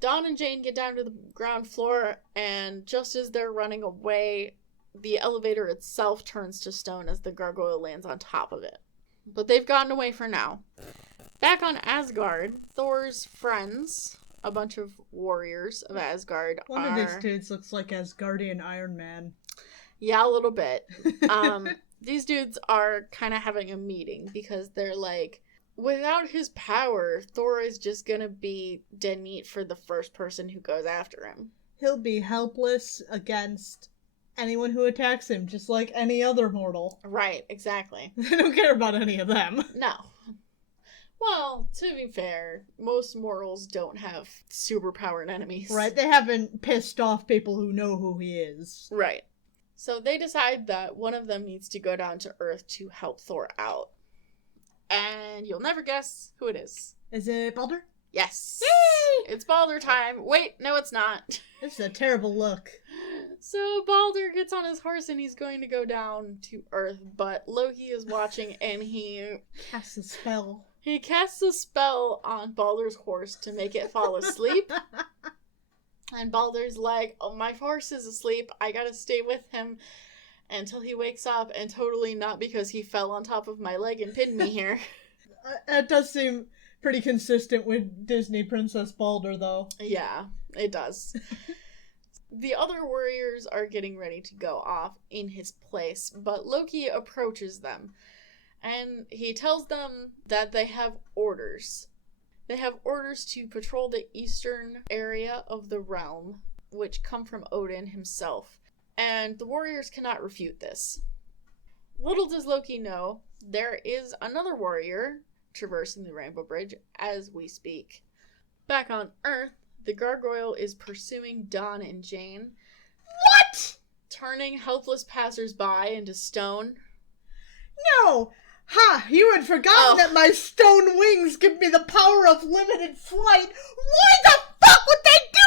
Dawn and Jane get down to the ground floor, and just as they're running away, the elevator itself turns to stone as the gargoyle lands on top of it. But they've gotten away for now. Back on Asgard, Thor's friends, a bunch of warriors of Asgard, One of these dudes looks like Asgardian Iron Man. Yeah, a little bit. These dudes are kind of having a meeting because they're like, without his power, Thor is just gonna be dead meat for the first person who goes after him. He'll be helpless against anyone who attacks him, just like any other mortal. Right, exactly. They don't care about any of them. No. Well, to be fair, most mortals don't have superpowered enemies. Right, they haven't pissed off people who know who he is. Right. So they decide that one of them needs to go down to Earth to help Thor out. And you'll never guess who it is. Is it Baldur? Yes. Yay! It's Baldur time. Wait, no it's not. This is a terrible look. So Baldur gets on his horse and he's going to go down to Earth, but Loki is watching and he casts a spell. He casts a spell on Baldur's horse to make it fall asleep. And Baldur's like, oh, my horse is asleep. I gotta stay with him until he wakes up, and totally not because he fell on top of my leg and pinned me here. It does seem pretty consistent with Disney Princess Baldur, though. Yeah, it does. The other warriors are getting ready to go off in his place, but Loki approaches them, and he tells them that they have orders. They have orders to patrol the eastern area of the realm, which come from Odin himself, and the warriors cannot refute this. Little does Loki know, there is another warrior traversing the Rainbow Bridge as we speak. Back on Earth, the gargoyle is pursuing Dawn and Jane. What? Turning helpless passersby into stone. No! Ha! You had forgotten that my stone wings give me the power of limited flight. Why the fuck would they do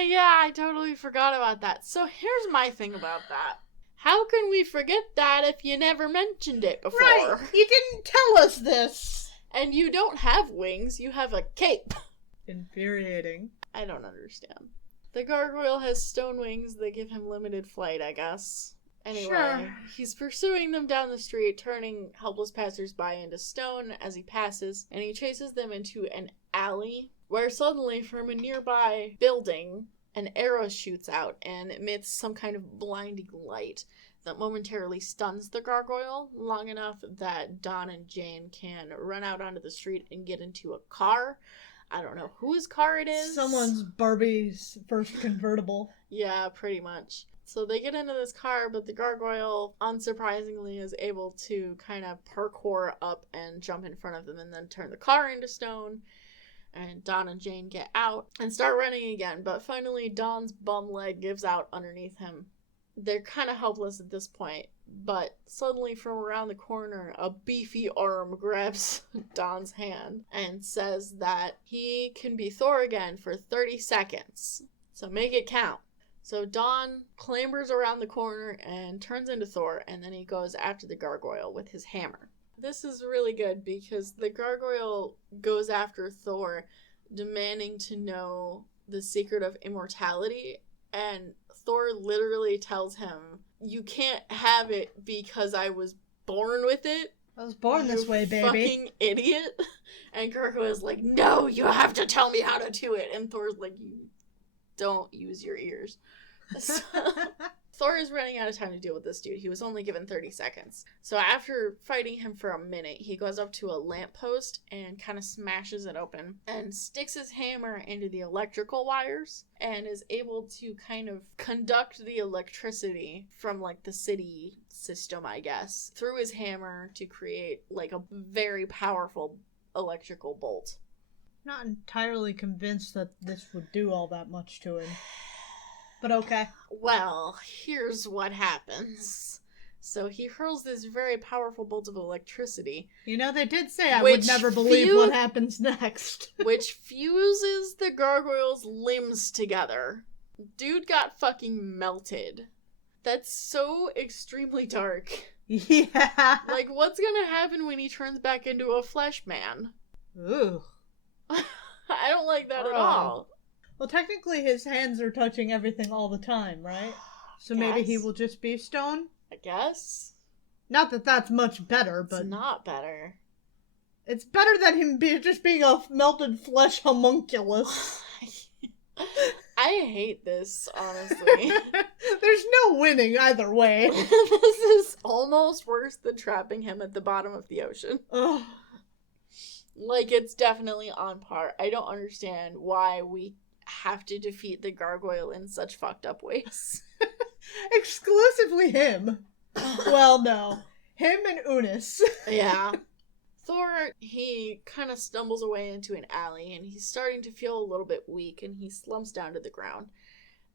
yeah, I totally forgot about that. So here's my thing about that. How can we forget that if you never mentioned it before? Right, you didn't tell us this. And you don't have wings, you have a cape. Infuriating. I don't understand. The gargoyle has stone wings that give him limited flight, I guess. Anyway, Sure. He's pursuing them down the street, turning helpless passersby into stone as he passes, and he chases them into an alley, where suddenly from a nearby building, an arrow shoots out and emits some kind of blinding light that momentarily stuns the gargoyle long enough that Don and Jane can run out onto the street and get into a car. I don't know whose car it is. Someone's Barbie's first convertible. Yeah, pretty much. So they get into this car, but the gargoyle, unsurprisingly, is able to kind of parkour up and jump in front of them and then turn the car into stone. And Don and Jane get out and start running again, but finally Don's bum leg gives out underneath him. They're kind of helpless at this point, but suddenly from around the corner, a beefy arm grabs Don's hand and says that he can be Thor again for 30 seconds. So make it count. So Don clambers around the corner and turns into Thor, and then he goes after the gargoyle with his hammer. This is really good because the gargoyle goes after Thor, demanding to know the secret of immortality, and Thor literally tells him, "You can't have it because I was born with it. I was born this way, baby. Fucking idiot." And Gargoyle's like, "No, you have to tell me how to do it." And Thor's like, "You don't use your ears." So, Thor is running out of time to deal with this dude. He was only given 30 seconds. So after fighting him for a minute, he goes up to a lamppost and kind of smashes it open and sticks his hammer into the electrical wires and is able to kind of conduct the electricity from like the city system, I guess, through his hammer to create like a very powerful electrical bolt. Not entirely convinced that this would do all that much to him. But okay. Well, here's what happens. So he hurls this very powerful bolt of electricity. You know, they did say I would never believe what happens next. Which fuses the gargoyle's limbs together. Dude got fucking melted. That's so extremely dark. Yeah. Like, what's gonna happen when he turns back into a flesh man? Ooh. I don't like that at all. Well, technically his hands are touching everything all the time, right? So maybe he will just be stone? I guess. Not that that's much better, but... It's not better. It's better than him just being a melted flesh homunculus. I hate this, honestly. There's no winning either way. This is almost worse than trapping him at the bottom of the ocean. Ugh. Like, it's definitely on par. I don't understand why we have to defeat the gargoyle in such fucked up ways. Exclusively him. Well, no. Him and Unis. Yeah. Thor, he kind of stumbles away into an alley, and he's starting to feel a little bit weak, and he slumps down to the ground.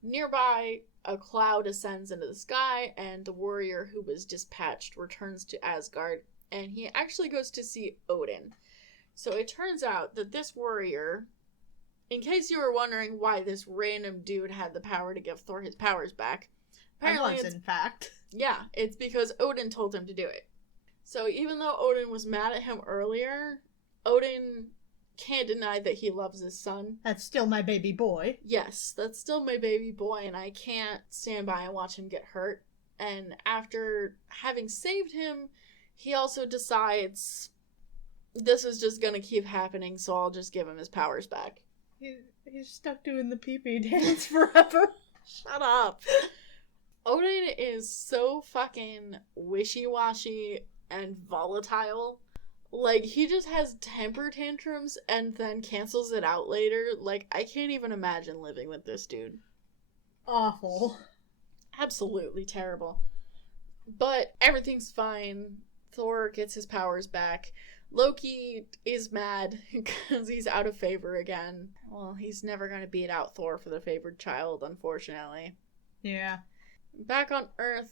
Nearby, a cloud ascends into the sky, and the warrior who was dispatched returns to Asgard, and he actually goes to see Odin. So it turns out that this warrior, in case you were wondering why this random dude had the power to give Thor his powers back, apparently in fact. Yeah, it's because Odin told him to do it. So even though Odin was mad at him earlier, Odin can't deny that he loves his son. That's still my baby boy. Yes, that's still my baby boy, and I can't stand by and watch him get hurt. And after having saved him, he also decides, this is just gonna keep happening, so I'll just give him his powers back. He's stuck doing the pee-pee dance forever. Shut up. Odin is so fucking wishy-washy and volatile. Like, he just has temper tantrums and then cancels it out later. Like, I can't even imagine living with this dude. Awful. Absolutely terrible. But everything's fine. Thor gets his powers back. Loki is mad because he's out of favor again. Well, he's never going to beat out Thor for the favored child, unfortunately. Yeah. Back on Earth,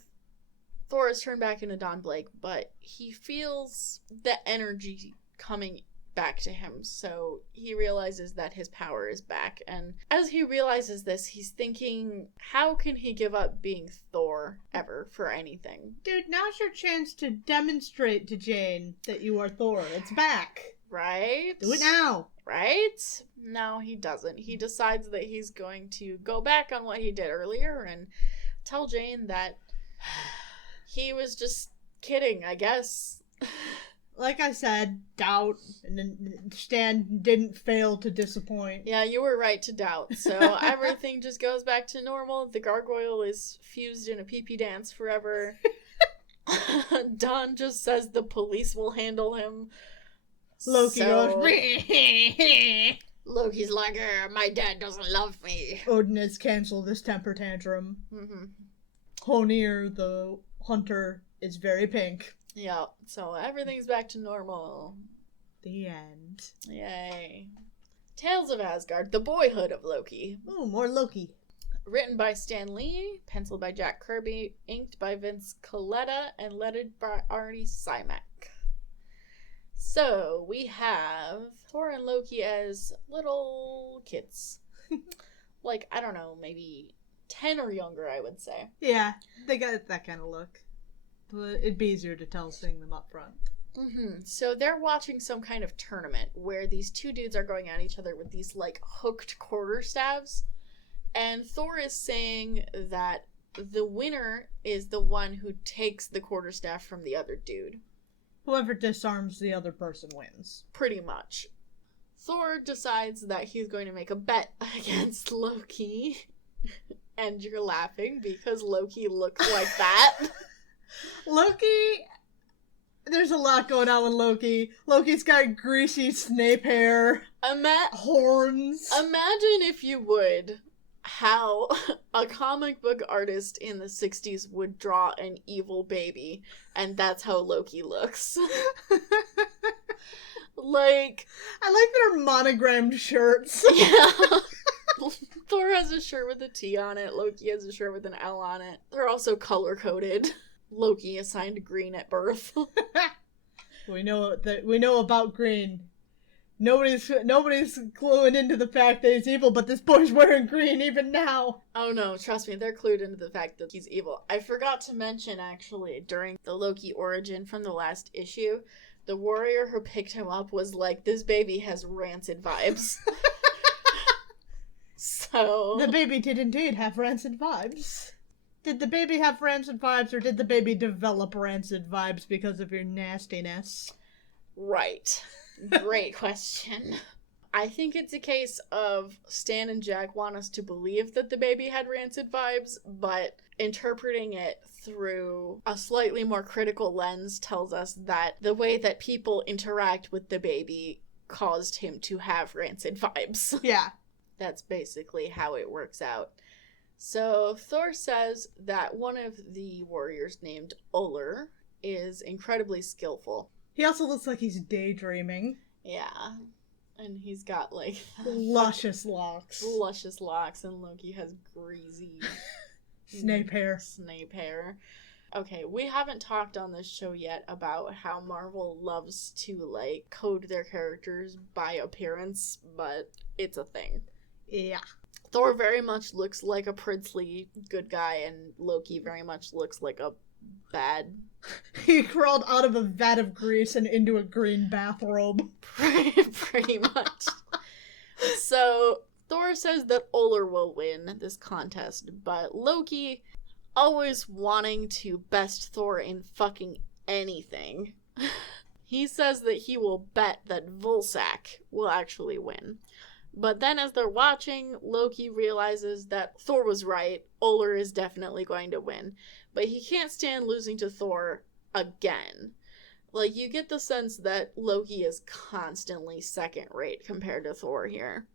Thor is turned back into Don Blake, but he feels the energy coming back to him. So he realizes that his power is back. And as he realizes this, he's thinking, how can he give up being Thor ever for anything? Dude, now's your chance to demonstrate to Jane that you are Thor. It's back. Right? Do it now. Right? No, he doesn't. He decides that he's going to go back on what he did earlier and tell Jane that he was just kidding, I guess. Like I said, doubt, and then Stan didn't fail to disappoint. Yeah, you were right to doubt. So everything just goes back to normal. The gargoyle is fused in a pee-pee dance forever. Don just says the police will handle him. Loki goes, Loki's like, my dad doesn't love me. Odin has canceled this temper tantrum. Mm-hmm. Honir, the hunter, is very pink. Yeah, so everything's back to normal. The end. Yay. Tales of Asgard, the Boyhood of Loki. Ooh, more Loki. Written by Stan Lee, penciled by Jack Kirby, inked by Vince Colletta, and lettered by Arnie Simek. So, we have Thor and Loki as little kids. Like, I don't know, maybe 10 or younger, I would say. Yeah, they got that kind of look. But it'd be easier to tell seeing them up front. Mm-hmm. So they're watching some kind of tournament where these two dudes are going at each other with these, like, hooked quarterstaffs. And Thor is saying that the winner is the one who takes the quarterstaff from the other dude. Whoever disarms the other person wins. Pretty much. Thor decides that he's going to make a bet against Loki. And you're laughing because Loki looks like that. Loki, there's a lot going on with Loki. Loki's got greasy Snape hair, horns. Imagine, if you would, how a comic book artist in the 60s would draw an evil baby, and that's how Loki looks. Like, I like their monogrammed shirts. Yeah. Thor has a shirt with a T on it. Loki has a shirt with an L on it. They're also color-coded. Loki assigned green at birth. We know about green. Nobody's cluing into the fact that he's evil, but this boy's wearing green even now. Oh no, trust me, they're clued into the fact that he's evil. I forgot to mention, actually, during the Loki origin from the last issue, the warrior who picked him up was like, this baby has Rancid vibes. So... The baby did indeed have Rancid vibes. Did the baby have Rancid vibes, or did the baby develop Rancid vibes because of your nastiness? Right. Great question. I think it's a case of Stan and Jack want us to believe that the baby had Rancid vibes, but interpreting it through a slightly more critical lens tells us that the way that people interact with the baby caused him to have Rancid vibes. Yeah. That's basically how it works out. So Thor says that one of the warriors named Uller is incredibly skillful. He also looks like he's daydreaming. Yeah. And he's got, like... luscious locks. Luscious locks, and Loki has greasy... Snape hair. Snape hair. Okay, we haven't talked on this show yet about how Marvel loves to, like, code their characters by appearance, but it's a thing. Yeah. Thor very much looks like a princely good guy, and Loki very much looks like a bad... He crawled out of a vat of grease and into a green bathrobe. Pretty much. So, Thor says that Uller will win this contest, but Loki, always wanting to best Thor in fucking anything, he says that he will bet that Volsak will actually win. But then as they're watching, Loki realizes that Thor was right. Uller is definitely going to win. But he can't stand losing to Thor again. Like, you get the sense that Loki is constantly second rate compared to Thor here.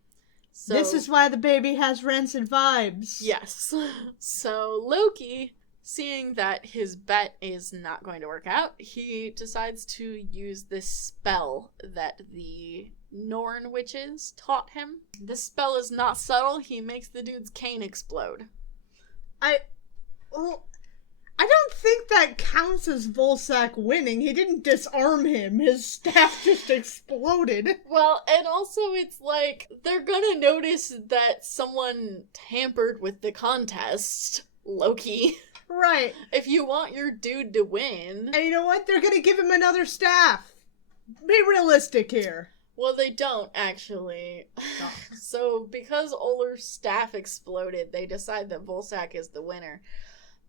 So, this is why the baby has Rancid vibes. Yes. So Loki, seeing that his bet is not going to work out, he decides to use this spell that the Norn witches taught him. This spell is not subtle. He makes the dude's cane explode. I don't think that counts as Volsak winning. He didn't disarm him. His staff just exploded. Well, and also it's like, they're gonna notice that someone tampered with the contest, Loki. Right. If you want your dude to win. And you know what? They're gonna give him another staff. Be realistic here. Well, they don't, actually. Oh. So, because Oller's staff exploded, they decide that Volsak is the winner.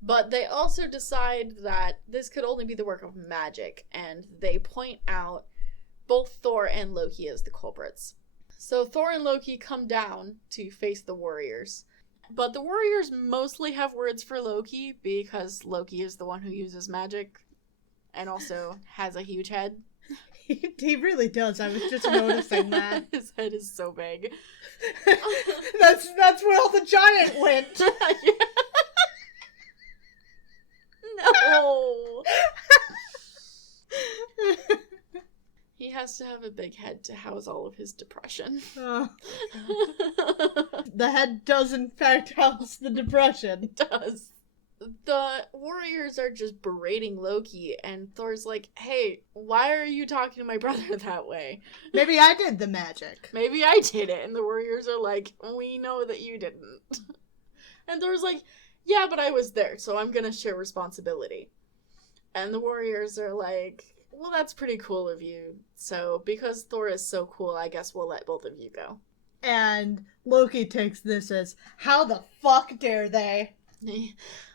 But they also decide that this could only be the work of magic, and they point out both Thor and Loki as the culprits. So Thor and Loki come down to face the warriors. But the warriors mostly have words for Loki, because Loki is the one who uses magic, and also has a huge head. He really does. I was just noticing that. His head is so big. That's where all the giant went. Yeah. No. He has to have a big head to house all of his depression. The head does in fact house the depression. It does. The warriors are just berating Loki, and Thor's like, hey, why are you talking to my brother that way? Maybe I did the magic. Maybe I did it. And the warriors are like, we know that you didn't. And Thor's like, yeah, but I was there, so I'm gonna share responsibility. And the warriors are like, well, that's pretty cool of you. So, because Thor is so cool, I guess we'll let both of you go. And Loki takes this as, how the fuck dare they?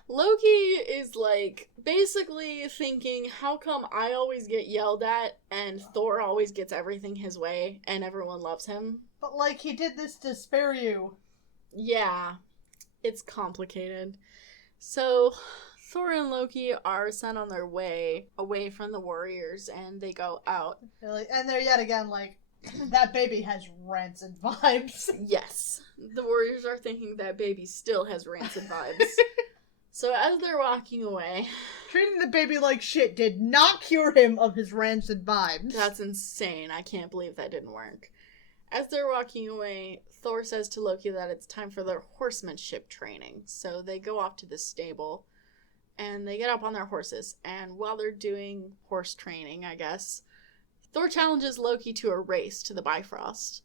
Loki is, like, basically thinking, how come I always get yelled at, and Thor always gets everything his way, and everyone loves him? But, like, he did this to spare you. Yeah. It's complicated. So, Thor and Loki are sent on their way away from the warriors, and they go out. And they're yet again like, that baby has Rancid vibes. Yes. The warriors are thinking that baby still has Rancid vibes. So as they're walking away... Treating the baby like shit did not cure him of his Rancid vibes. That's insane. I can't believe that didn't work. As they're walking away, Thor says to Loki that it's time for their horsemanship training. So they go off to the stable, and they get up on their horses. And while they're doing horse training, I guess, Thor challenges Loki to a race to the Bifrost.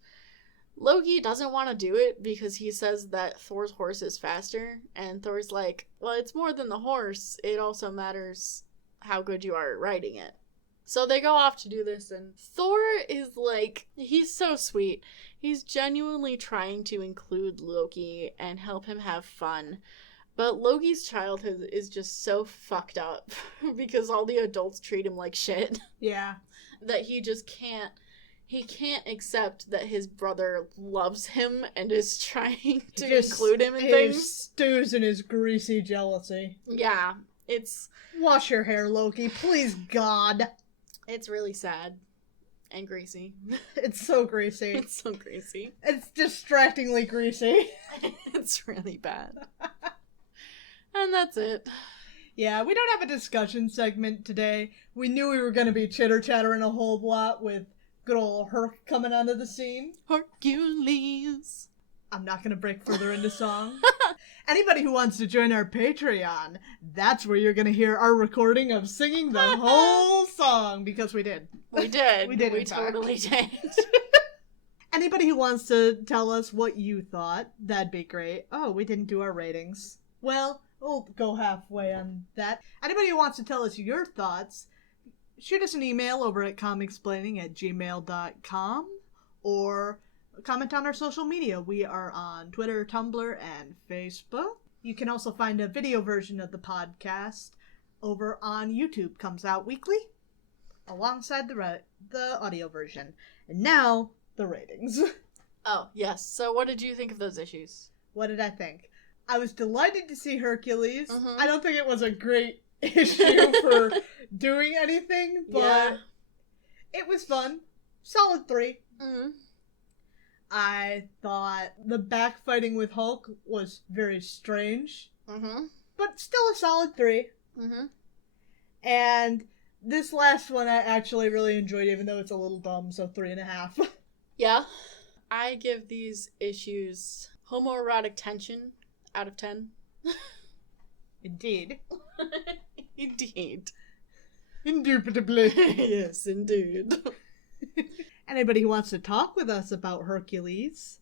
Loki doesn't want to do it because he says that Thor's horse is faster. And Thor's like, well, it's more than the horse. It also matters how good you are at riding it. So they go off to do this, and Thor is like, he's so sweet. He's genuinely trying to include Loki and help him have fun. But Loki's childhood is just so fucked up because all the adults treat him like shit. Yeah. That he just can't accept that his brother loves him and is trying to include him in things. He stews in his greasy jealousy. Yeah, it's... Wash your hair, Loki, please, God. It's really sad. And greasy. It's so greasy. It's so greasy. It's distractingly greasy. It's really bad. And that's it. Yeah, we don't have a discussion segment today. We knew we were going to be chitter-chattering a whole lot with good old Herc coming onto the scene. Hercules. I'm not going to break further into song. Anybody who wants to join our Patreon, that's where you're going to hear our recording of singing the whole song, because we did. We did. We fact. totally did. Anybody who wants to tell us what you thought, that'd be great. Oh, we didn't do our ratings. Well, we'll go halfway on that. Anybody who wants to tell us your thoughts, shoot us an email over at comicsplaining@gmail.com or comment on our social media. We are on Twitter, Tumblr, and Facebook. You can also find a video version of the podcast over on YouTube. Comes out weekly alongside the audio version. And now, the ratings. Oh, yes. So what did you think of those issues? What did I think? I was delighted to see Hercules. Mm-hmm. I don't think it was a great issue for doing anything, but yeah. It was fun. Solid 3. Mm-hmm. I thought the backfighting with Hulk was very strange, but still a solid 3. Mm-hmm. And this last one I actually really enjoyed, even though it's a little dumb, so 3.5. Yeah. I give these issues homoerotic tension out of 10. Indeed. Indeed. Indubitably. Yes, indeed. Anybody who wants to talk with us about Hercules,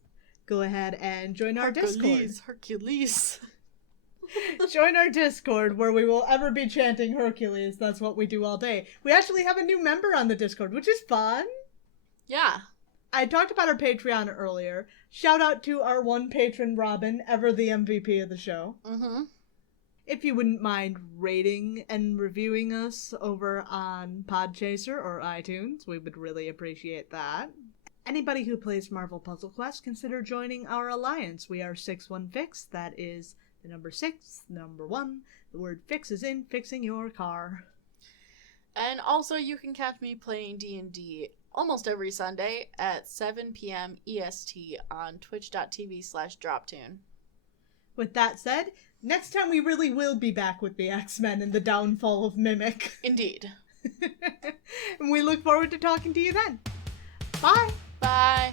go ahead and join our Discord. Hercules. Join our Discord where we will ever be chanting Hercules. That's what we do all day. We actually have a new member on the Discord, which is fun. Yeah. I talked about our Patreon earlier. Shout out to our one patron, Robin, ever the MVP of the show. Mm-hmm. If you wouldn't mind rating and reviewing us over on Podchaser or iTunes, we would really appreciate that. Anybody who plays Marvel Puzzle Quest, consider joining our alliance. We are 615. That is the number 6, number 1. The word fix is in fixing your car. And also you can catch me playing D&D almost every Sunday at 7 p.m. EST on twitch.tv/droptune. With that said, next time we really will be back with the X-Men and the downfall of Mimic. Indeed. And we look forward to talking to you then. Bye! Bye!